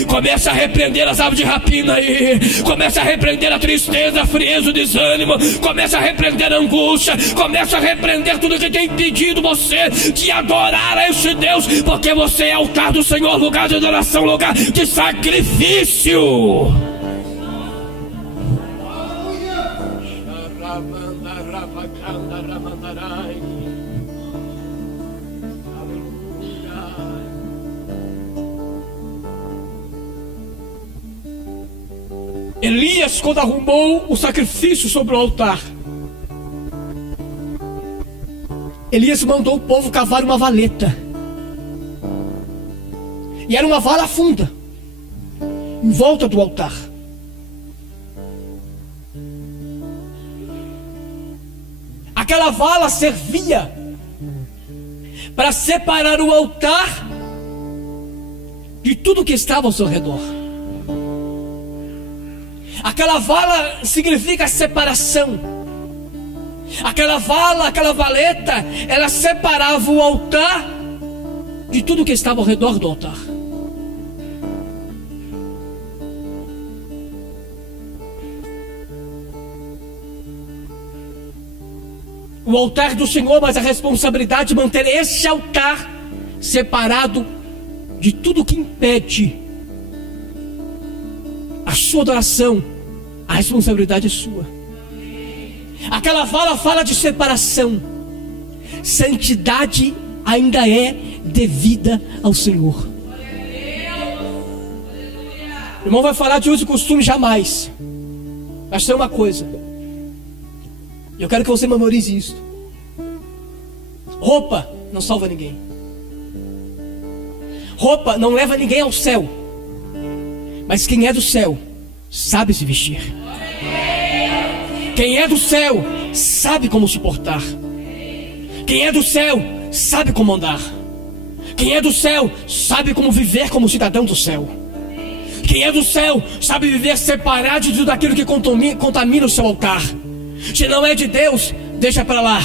Começa a repreender as aves de rapina aí. Começa a repreender a tristeza, a frieza, o desânimo. Começa a repreender a angústia. Começa a repreender tudo que tem impedido você de adorar a este Deus, porque você é altar do Senhor, lugar de adoração, lugar de sacrifício. Elias, quando arrumou o sacrifício sobre o altar, Elias mandou o povo cavar uma valeta. E era uma vala funda em volta do altar. Aquela vala servia para separar o altar de tudo que estava ao seu redor. Aquela vala significa separação. Aquela vala, aquela valeta, ela separava o altar de tudo que estava ao redor do altar. O altar do Senhor, mas a responsabilidade de manter esse altar separado de tudo que impede a sua adoração. A responsabilidade é sua. Aquela vala fala de separação. Santidade ainda é devida ao Senhor. O irmão vai falar de uso e costume jamais. Mas tem uma coisa, eu quero que você memorize isso. Roupa não salva ninguém. Roupa não leva ninguém ao céu. Mas quem é do céu sabe se vestir. Quem é do céu sabe como se portar. Quem é do céu sabe como andar. Quem é do céu sabe como viver como cidadão do céu. Quem é do céu sabe viver separado de tudo aquilo que contamina o seu altar. Se não é de Deus, deixa para lá.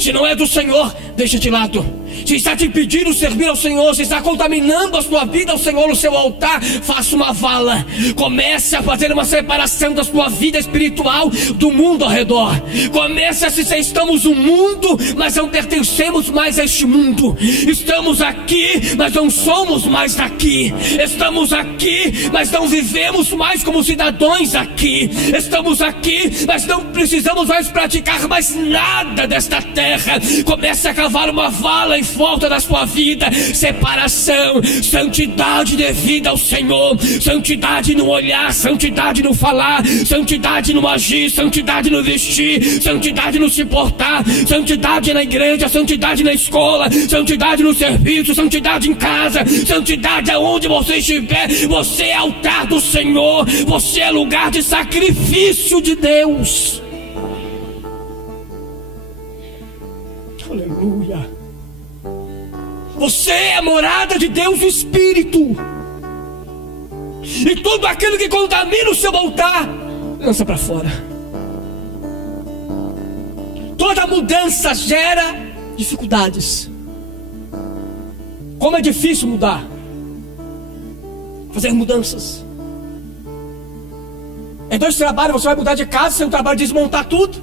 Se não é do Senhor, deixa de lado. Se está te impedindo servir ao Senhor, se está contaminando a sua vida ao Senhor, o seu altar, faça uma vala. Comece a fazer uma separação da sua vida espiritual do mundo ao redor. Comece a se estamos no mundo, mas não pertencemos mais a este mundo. Estamos aqui, mas não somos mais daqui. Estamos aqui, mas não vivemos mais como cidadãos aqui. Estamos aqui, mas não precisamos mais praticar mais nada desta terra. Comece a cavar uma vala em volta da sua vida. Separação, santidade devida ao Senhor. Santidade no olhar, santidade no falar, santidade no agir, santidade no vestir, santidade no se portar, santidade na igreja, santidade na escola, santidade no serviço, santidade em casa, santidade aonde você estiver. Você é altar do Senhor. Você é lugar de sacrifício de Deus. Aleluia. Você é a morada de Deus, o Espírito. E tudo aquilo que contamina o seu altar, lança para fora. Toda mudança gera dificuldades. Como é difícil mudar, fazer mudanças. Em 2 trabalhos, você vai mudar de casa, seu trabalho de desmontar tudo,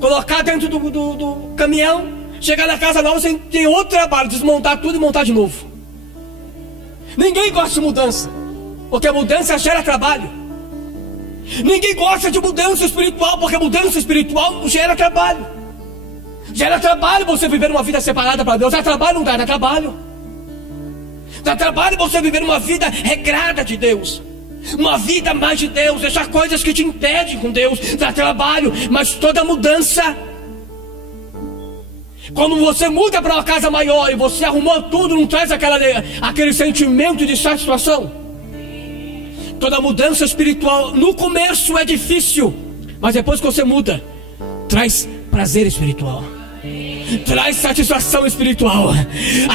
colocar dentro do caminhão. Chegar na casa nova, você tem outro trabalho, desmontar tudo e montar de novo. Ninguém gosta de mudança, porque a mudança gera trabalho. Ninguém gosta de mudança espiritual, porque a mudança espiritual gera trabalho. Gera trabalho você viver uma vida separada para Deus. Dá trabalho, não dá? Dá trabalho. Dá trabalho você viver uma vida regrada de Deus, uma vida mais de Deus, deixar coisas que te impedem com Deus. Dá trabalho, mas toda mudança, quando você muda para uma casa maior e você arrumou tudo, não traz aquele sentimento de satisfação? Toda mudança espiritual no começo é difícil, mas depois que você muda, traz prazer espiritual, traz satisfação espiritual.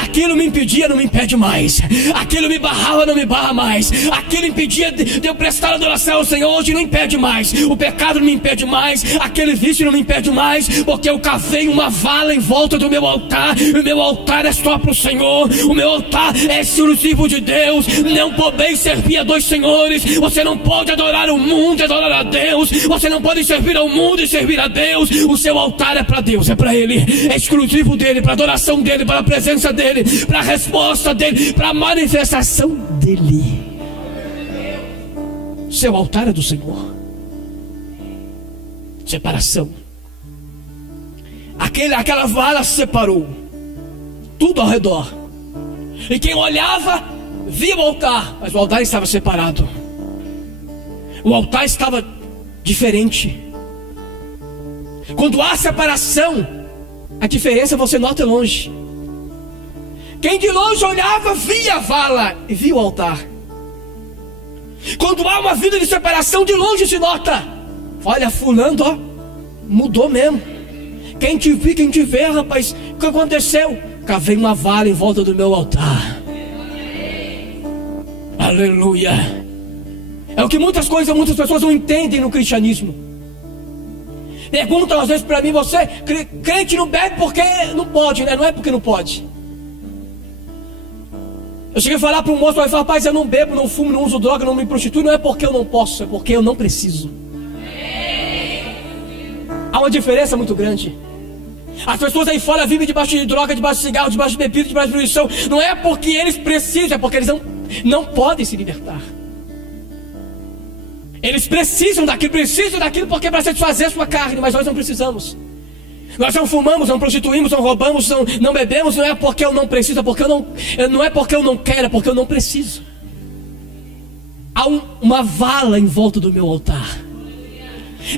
Aquilo me impedia, não me impede mais. Aquilo me barrava, não me barra mais. Aquilo impedia de eu prestar adoração ao Senhor, hoje não impede mais. O pecado não me impede mais. Aquele vício não me impede mais, porque eu cavei uma vala em volta do meu altar. O meu altar é só para o Senhor. O meu altar é exclusivo de Deus. Não podeis servir a 2 senhores. Você não pode adorar o mundo e adorar a Deus. Você não pode servir ao mundo e servir a Deus. O seu altar é para Deus, é para Ele, é exclusivo dele, para a adoração dele, para a presença dele, para a resposta dele, para a manifestação dele. Seu altar é do Senhor. Separação. Aquela vala separou tudo ao redor, e quem olhava via o altar, mas o altar estava separado. O altar estava diferente. Quando há separação, A diferença você nota longe. Quem de longe olhava, via a vala e via o altar. Quando há uma vida de separação, de longe se nota. Olha, fulano, ó, mudou mesmo. Quem te viu, quem te vê, rapaz, o que aconteceu? Cavei uma vala em volta do meu altar. Aleluia. É o que muitas pessoas não entendem no cristianismo. Perguntam às vezes para mim: você, crente não bebe porque não pode, né? Não é porque não pode. Eu cheguei a falar para um moço, ele falou: rapaz, eu não bebo, não fumo, não uso droga, não me prostituo. Não é porque eu não posso, é porque eu não preciso. Há uma diferença muito grande. As pessoas aí fora vivem debaixo de droga, debaixo de cigarro, debaixo de bebida, debaixo de prostituição. Não é porque eles precisam, é porque eles não podem se libertar. Eles precisam daquilo porque para satisfazer a sua carne, mas nós não precisamos. Nós não fumamos, não prostituímos, não roubamos, não bebemos. Não é porque eu não preciso, não é porque eu não quero, é porque eu não preciso. Há uma vala em volta do meu altar.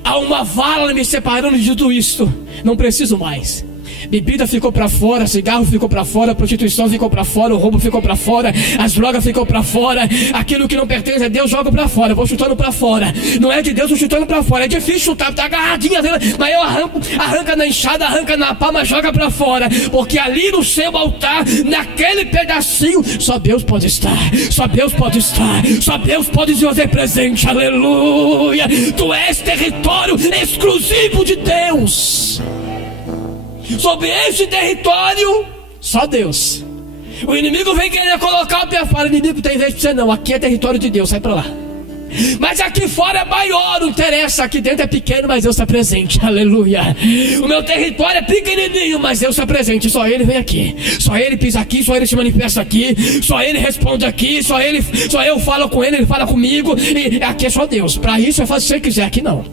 Há uma vala me separando de tudo isto. Não preciso mais. Bebida ficou para fora, cigarro ficou para fora, prostituição ficou para fora, o roubo ficou para fora, as drogas ficou para fora. Aquilo que não pertence a Deus, jogo para fora. Vou chutando para fora. Não é de Deus, vou chutando para fora. É difícil chutar, tá agarradinha, mas eu arranca na enxada, arranca na palma, joga para fora. Porque ali no seu altar, naquele pedacinho, só Deus pode estar. Só Deus pode estar. Só Deus pode se fazer presente. Aleluia. Tu és território exclusivo de Deus. Sobre esse território, só Deus. O inimigo vem querer colocar o pé fora. O inimigo tem vez de você não. Aqui é território de Deus, sai pra lá. Mas aqui fora é maior, não interessa. Aqui dentro é pequeno, mas Deus está presente. Aleluia. O meu território é pequenininho, mas Deus está presente. Só Ele vem aqui. Só Ele pisa aqui, só Ele se manifesta aqui. Só Ele responde aqui. Só eu falo com Ele, Ele fala comigo. E aqui é só Deus. Para isso eu faço o que você quiser. Aqui não.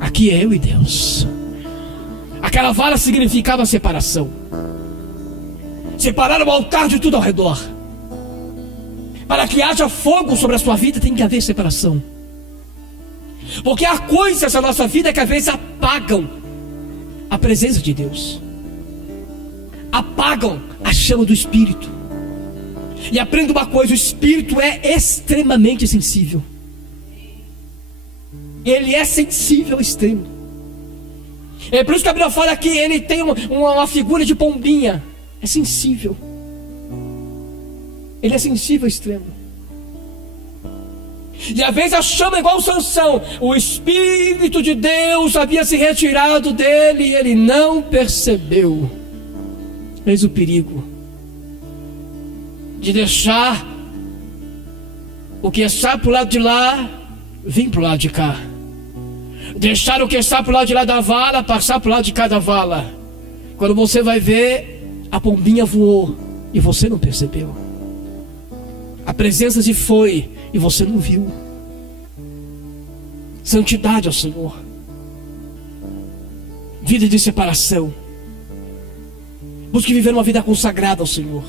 Aqui é eu e Deus. Aquela vara significava separação. Separar o altar de tudo ao redor. Para que haja fogo sobre a sua vida, tem que haver separação. Porque há coisas na nossa vida que às vezes apagam a presença de Deus. Apagam a chama do Espírito. E aprenda uma coisa: o Espírito é extremamente sensível. Ele é sensível ao extremo. É por isso que a Bíblia fala que ele tem uma figura de pombinha. É sensível. Ele é sensível ao extremo. E às vezes a chama é igual Sansão. O Espírito de Deus havia se retirado dele e ele não percebeu. Eis o perigo de deixar o que está para o lado de lá vir para o lado de cá. Deixar o que está para o lado de lá da vala passar para o lado de cá da vala. Quando você vai ver, a pombinha voou e você não percebeu. A presença se foi e você não viu. Santidade ao Senhor. Vida de separação. Busque viver uma vida consagrada ao Senhor.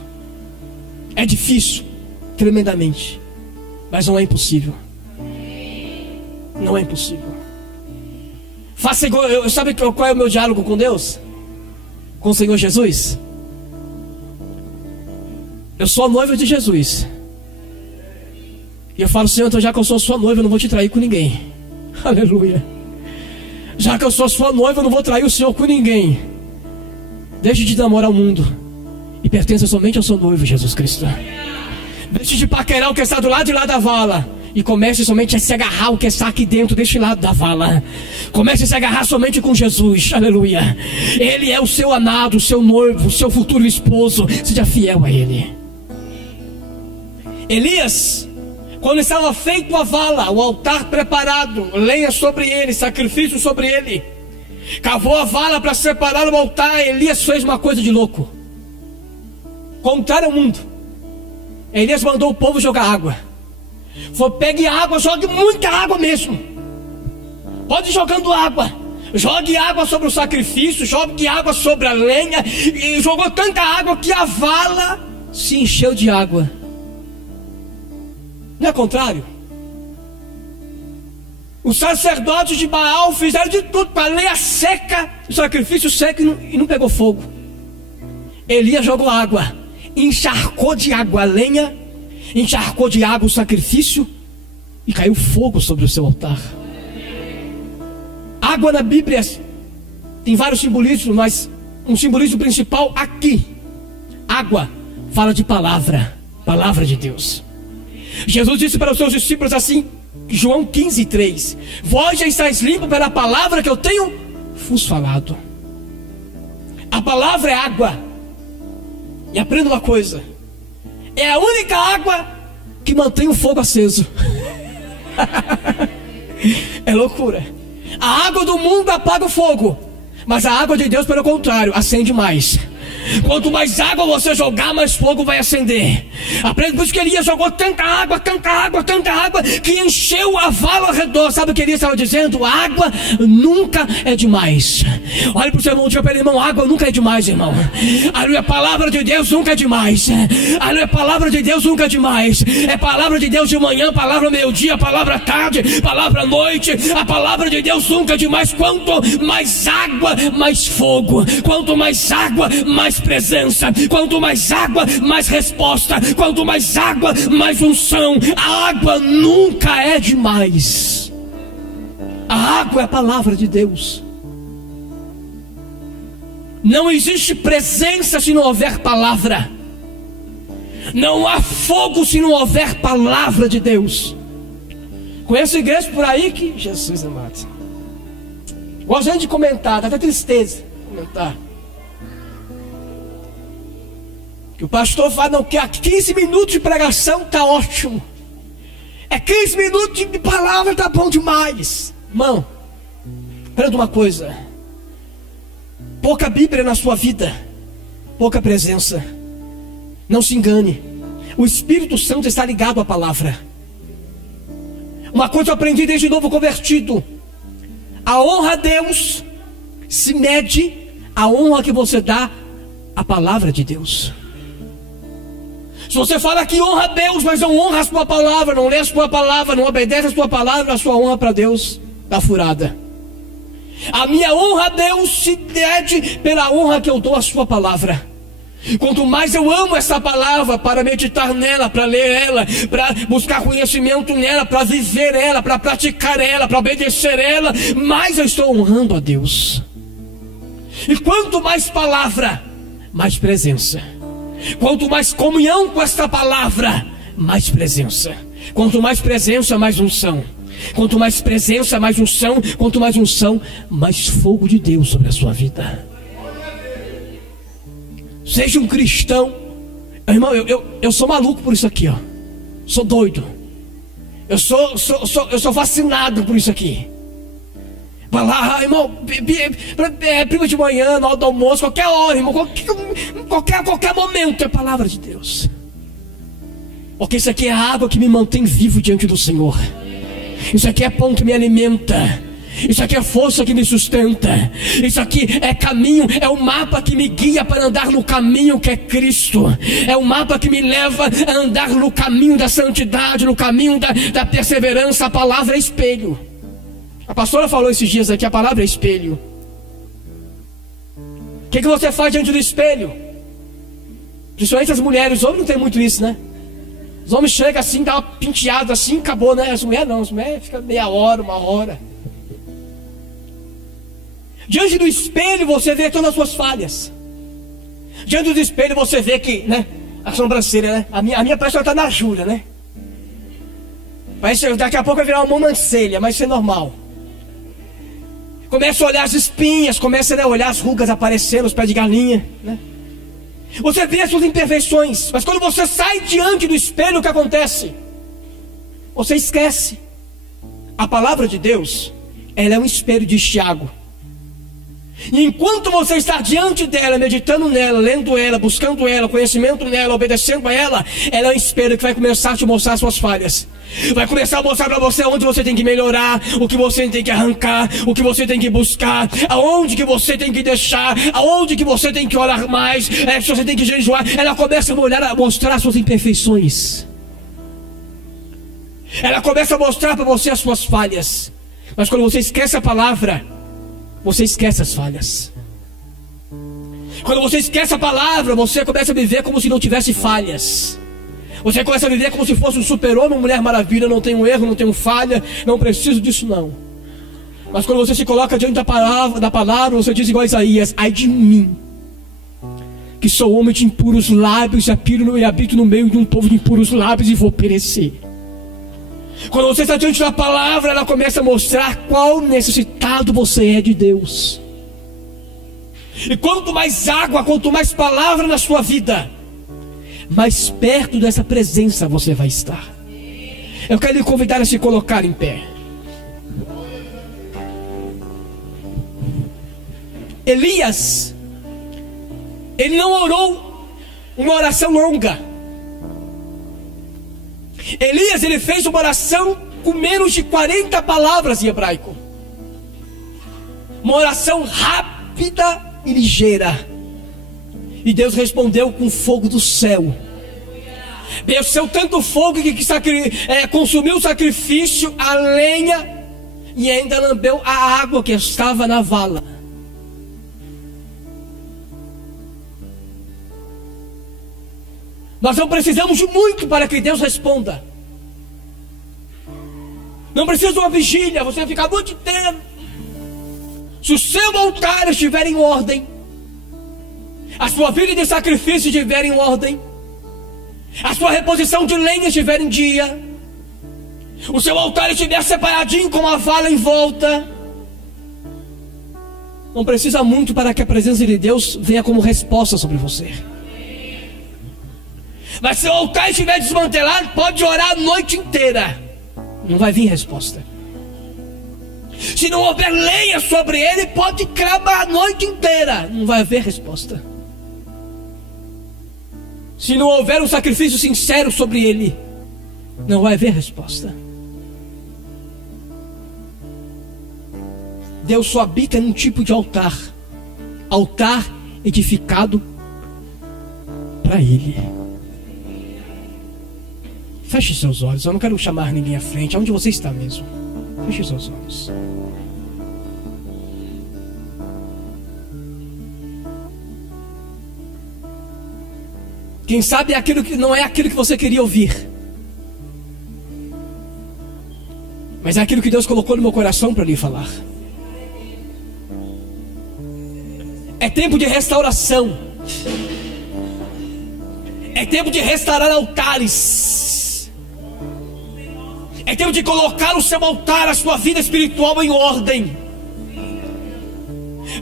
É difícil, tremendamente, mas não é impossível. Não é impossível. Faça igual. Sabe qual é o meu diálogo com Deus? Com o Senhor Jesus? Eu sou a noiva de Jesus. E eu falo: Senhor, então já que eu sou sua noiva, eu não vou te trair com ninguém. Aleluia. Já que eu sou sua noiva, eu não vou trair o Senhor com ninguém. Deixe de namorar o mundo e pertença somente ao seu noivo, Jesus Cristo. Deixe de paquerar o que está do lado de lá da vala e comece somente a se agarrar o que está aqui dentro deste lado da vala. Comece a se agarrar somente com Jesus. Aleluia. Ele é o seu amado, o seu noivo, o seu futuro esposo. Seja fiel a Ele. Elias, quando estava feito a vala, o altar preparado, lenha sobre ele, sacrifício sobre ele, cavou a vala para separar o altar. Elias fez uma coisa de louco, contrário ao mundo. Elias mandou o povo jogar água. Falou: pegue água, jogue muita água mesmo. Pode ir jogando água. Jogue água sobre o sacrifício, jogue água sobre a lenha. E jogou tanta água que a vala se encheu de água. Não é contrário? Os sacerdotes de Baal fizeram de tudo para lenha seca, o sacrifício seco, e não pegou fogo. Elias jogou água, encharcou de água a lenha, encharcou de água o sacrifício, e caiu fogo sobre o seu altar. Água na Bíblia tem vários simbolismos, mas um simbolismo principal aqui. Água fala de palavra, palavra de Deus. Jesus disse para os seus discípulos assim, João 15:3: vós já estáis limpos pela palavra que eu tenho vos falado. A palavra é água. E aprenda uma coisa: é a única água que mantém o fogo aceso. É loucura. A água do mundo apaga o fogo, mas a água de Deus, pelo contrário, acende mais. Quanto mais água você jogar, mais fogo vai acender. Aprende, por isso que Elias jogou tanta água, que encheu a vala ao redor. Sabe o que Elias estava dizendo? Água nunca é demais. Olha para o seu irmão, diga para ele: irmão, água nunca é demais, irmão. Aleluia, a palavra de Deus nunca é demais. Aleluia, a palavra de Deus nunca é demais. É palavra de Deus de manhã, palavra meio-dia, palavra à tarde, palavra à noite. A palavra de Deus nunca é demais. Quanto mais água, mais fogo. Quanto mais água, mais presença. Quanto mais água, mais resposta. Quanto mais água, mais unção. A água nunca é demais. A água é a palavra de Deus. Não existe presença se não houver palavra. Não há fogo se não houver palavra de Deus. Conheço igrejas por aí que... Jesus amado, gosto de comentar, dá até tristeza comentar, que o pastor fala: não, que há 15 minutos de pregação está ótimo. É 15 minutos de palavra, está bom demais. Irmão, aprenda uma coisa: pouca Bíblia na sua vida, pouca presença. Não se engane, o Espírito Santo está ligado à palavra. Uma coisa eu aprendi desde novo convertido: a honra a Deus se mede a honra que você dá à palavra de Deus. Se você fala que honra a Deus, mas não honra a sua palavra, não lê a sua palavra, não obedece a sua palavra, a sua honra para Deus está furada. A minha honra a Deus se mede pela honra que eu dou à sua palavra. Quanto mais eu amo essa palavra, para meditar nela, para ler ela, para buscar conhecimento nela, para viver ela, para praticar ela, para obedecer ela, mais eu estou honrando a Deus. E quanto mais palavra, mais presença. Quanto mais comunhão com esta palavra, mais presença. Quanto mais presença, mais unção. Quanto mais presença, mais unção. Quanto mais unção, mais fogo de Deus sobre a sua vida. Seja um cristão. Irmão, eu sou maluco por isso aqui, ó. Sou doido. Eu sou fascinado por isso aqui. Vai lá, irmão, prima de manhã, na hora do almoço, qualquer hora, irmão, qualquer momento é palavra de Deus. Porque isso aqui é a água que me mantém vivo diante do Senhor. Isso aqui é pão que me alimenta. Isso aqui é força que me sustenta. Isso aqui é caminho, é o mapa que me guia para andar no caminho que é Cristo. É o mapa que me leva a andar no caminho da santidade, no caminho da perseverança. A palavra é espelho. A pastora falou esses dias aqui, a palavra é espelho. O que você faz diante do espelho? Principalmente as mulheres. Os homens não tem muito isso, né? Os homens chegam assim, dá uma penteada assim, acabou, né? As mulheres não, as mulheres ficam meia hora, uma hora. Diante do espelho você vê todas as suas falhas. Diante do espelho você vê que, né, a sobrancelha, né? A minha parece que está na jura, né? Parece, daqui a pouco vai virar uma mancelha, mas isso é normal. Começa a olhar as espinhas, começa a olhar as rugas aparecendo, os pés de galinha, né? Você vê as suas imperfeições, mas quando você sai diante do espelho, o que acontece? Você esquece. A palavra de Deus, ela é um espelho de Tiago. E enquanto você está diante dela, meditando nela, lendo ela, buscando ela, conhecimento nela, obedecendo a ela, ela é um espelho que vai começar a te mostrar as suas falhas. Vai começar a mostrar para você onde você tem que melhorar, o que você tem que arrancar, o que você tem que buscar, aonde que você tem que deixar, aonde que você tem que orar mais, se você tem que jejuar. Ela começa a mostrar as suas imperfeições. Ela começa a mostrar para você as suas falhas. Mas quando você esquece a palavra, você esquece as falhas. Quando você esquece a palavra, você começa a viver como se não tivesse falhas. Você começa a viver como se fosse um super-homem, uma mulher maravilha. Não tenho erro, não tenho falha, não preciso disso não. Mas quando você se coloca diante da palavra, você diz igual a Isaías: ai de mim, que sou homem de impuros lábios e habito no meio de um povo de impuros lábios e vou perecer. Quando você está diante da palavra, ela começa a mostrar qual necessitado você é de Deus. E quanto mais água, quanto mais palavra na sua vida, mais perto dessa presença você vai estar. Eu quero lhe convidar a se colocar em pé. Elias, ele não orou uma oração longa. Elias, ele fez uma oração com menos de 40 palavras em hebraico. Uma oração rápida e ligeira. E Deus respondeu com fogo do céu. Desceu tanto fogo que consumiu o sacrifício, a lenha, e ainda lambeu a água que estava na vala. Nós não precisamos de muito para que Deus responda. Não precisa de uma vigília, você vai ficar a noite inteira. Se o seu altar estiver em ordem, a sua vida de sacrifício estiver em ordem, a sua reposição de lenha estiver em dia, o seu altar estiver separadinho com a vala em volta, não precisa muito para que a presença de Deus venha como resposta sobre você. Mas se o altar estiver desmantelado, pode orar a noite inteira, não vai vir resposta. Se não houver lenha sobre ele, pode clamar a noite inteira, não vai haver resposta. Se não houver um sacrifício sincero sobre ele, não vai haver resposta. Deus só habita num tipo de altar, altar edificado para ele. Feche seus olhos, eu não quero chamar ninguém à frente, aonde você está mesmo. Feche seus olhos. Quem sabe aquilo que não é aquilo que você queria ouvir, mas é aquilo que Deus colocou no meu coração para lhe falar. É tempo de restauração. É tempo de restaurar altares. É tempo de colocar o seu altar, a sua vida espiritual em ordem.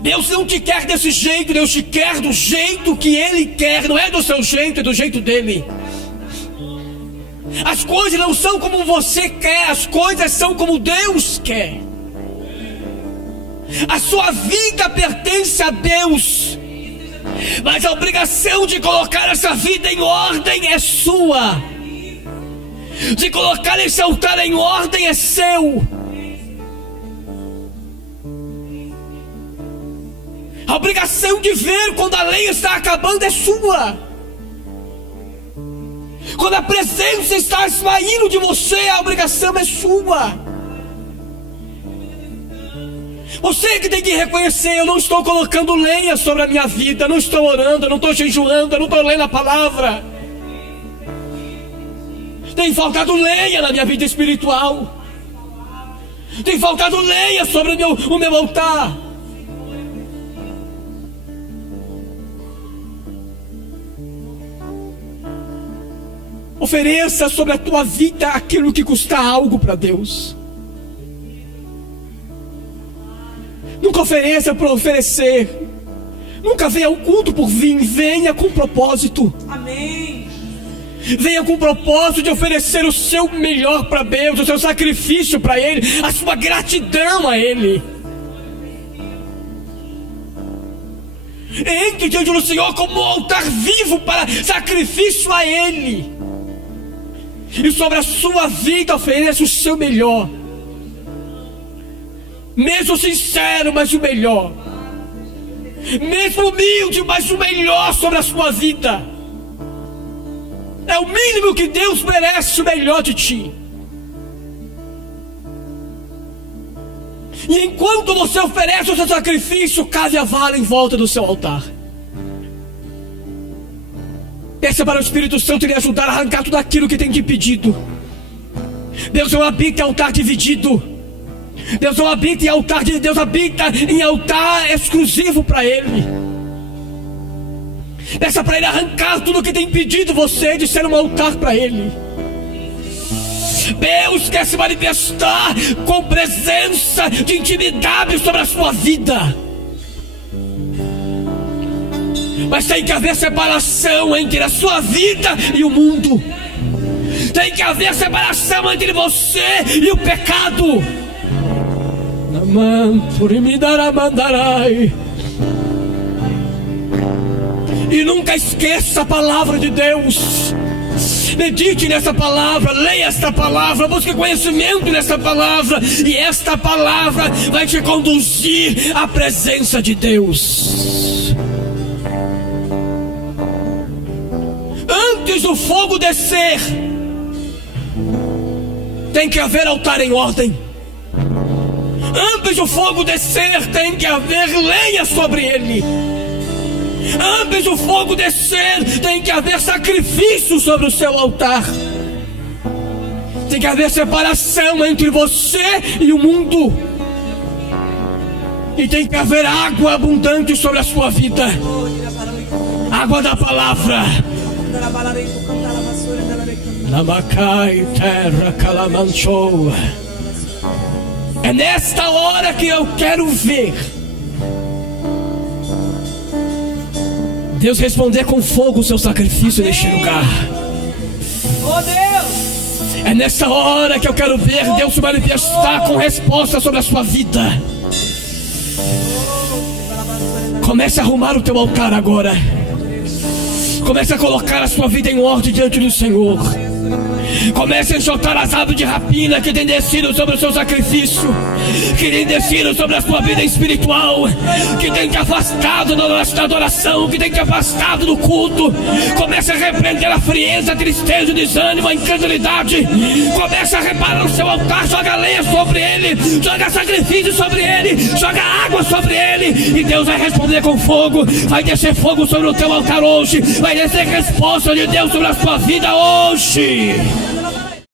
Deus não te quer desse jeito, Deus te quer do jeito que Ele quer. Não é do seu jeito, é do jeito dEle. As coisas não são como você quer, as coisas são como Deus quer. A sua vida pertence a Deus, mas a obrigação de colocar essa vida em ordem é sua. De colocar esse altar em ordem é seu. A obrigação de ver quando a lenha está acabando é sua. Quando a presença está esvaindo de você, a obrigação é sua. Você que tem que reconhecer: eu não estou colocando lenha sobre a minha vida, eu não estou orando, eu não estou jejuando, eu não estou lendo a palavra. Tem faltado lenha na minha vida espiritual. Tem faltado lenha sobre o meu altar. Ofereça sobre a tua vida aquilo que custa algo para Deus. Nunca ofereça por oferecer. Nunca venha ao culto por vir. Venha com propósito. Amém. Venha com o propósito de oferecer o seu melhor para Deus, o seu sacrifício para Ele, a sua gratidão a Ele. Entre diante do Senhor como um altar vivo para sacrifício a Ele. E sobre a sua vida ofereça o seu melhor. Mesmo sincero, mas o melhor. Mesmo humilde, mas o melhor sobre a sua vida. É o mínimo que Deus merece, o melhor de ti. E enquanto você oferece o seu sacrifício, cave a vala em volta do seu altar. Peça para o Espírito Santo lhe ajudar a arrancar tudo aquilo que tem te impedido. Deus não habita em altar dividido. Deus não habita em altar de Deus habita em altar exclusivo para Ele. Peça para Ele arrancar tudo que tem impedido você de ser um altar para Ele. Deus quer se manifestar com presença de intimidade sobre a sua vida. Mas tem que haver separação entre a sua vida e o mundo. Tem que haver separação entre você e o pecado. E nunca esqueça a palavra de Deus. Medite nessa palavra, leia esta palavra, busque conhecimento nessa palavra, e esta palavra vai te conduzir à presença de Deus. Antes do fogo descer, tem que haver altar em ordem. Antes do fogo descer, tem que haver lenha sobre ele. Antes do fogo descer, tem que haver sacrifício sobre o seu altar. Tem que haver separação entre você e o mundo. E tem que haver água abundante sobre a sua vida. Água da palavra. Namacai, terra, calamanchou. É nesta hora que eu quero ver Deus responder com fogo o seu sacrifício neste lugar. Oh Deus! É nessa hora que eu quero ver Deus se manifestar com resposta sobre a sua vida. Comece a arrumar o teu altar agora. Comece a colocar a sua vida em ordem diante do Senhor. Comece a enxotar as aves de rapina que tem descido sobre o seu sacrifício, que tem descido sobre a sua vida espiritual, que tem te afastado da adoração, que tem te afastado do culto. Comece a repreender a frieza, a tristeza, o desânimo, a incredulidade. Comece a reparar o seu altar, joga lenha sobre ele, joga sacrifício sobre ele, joga água sobre ele, e Deus vai responder com fogo. Vai descer fogo sobre o teu altar hoje, vai descer resposta de Deus sobre a sua vida hoje.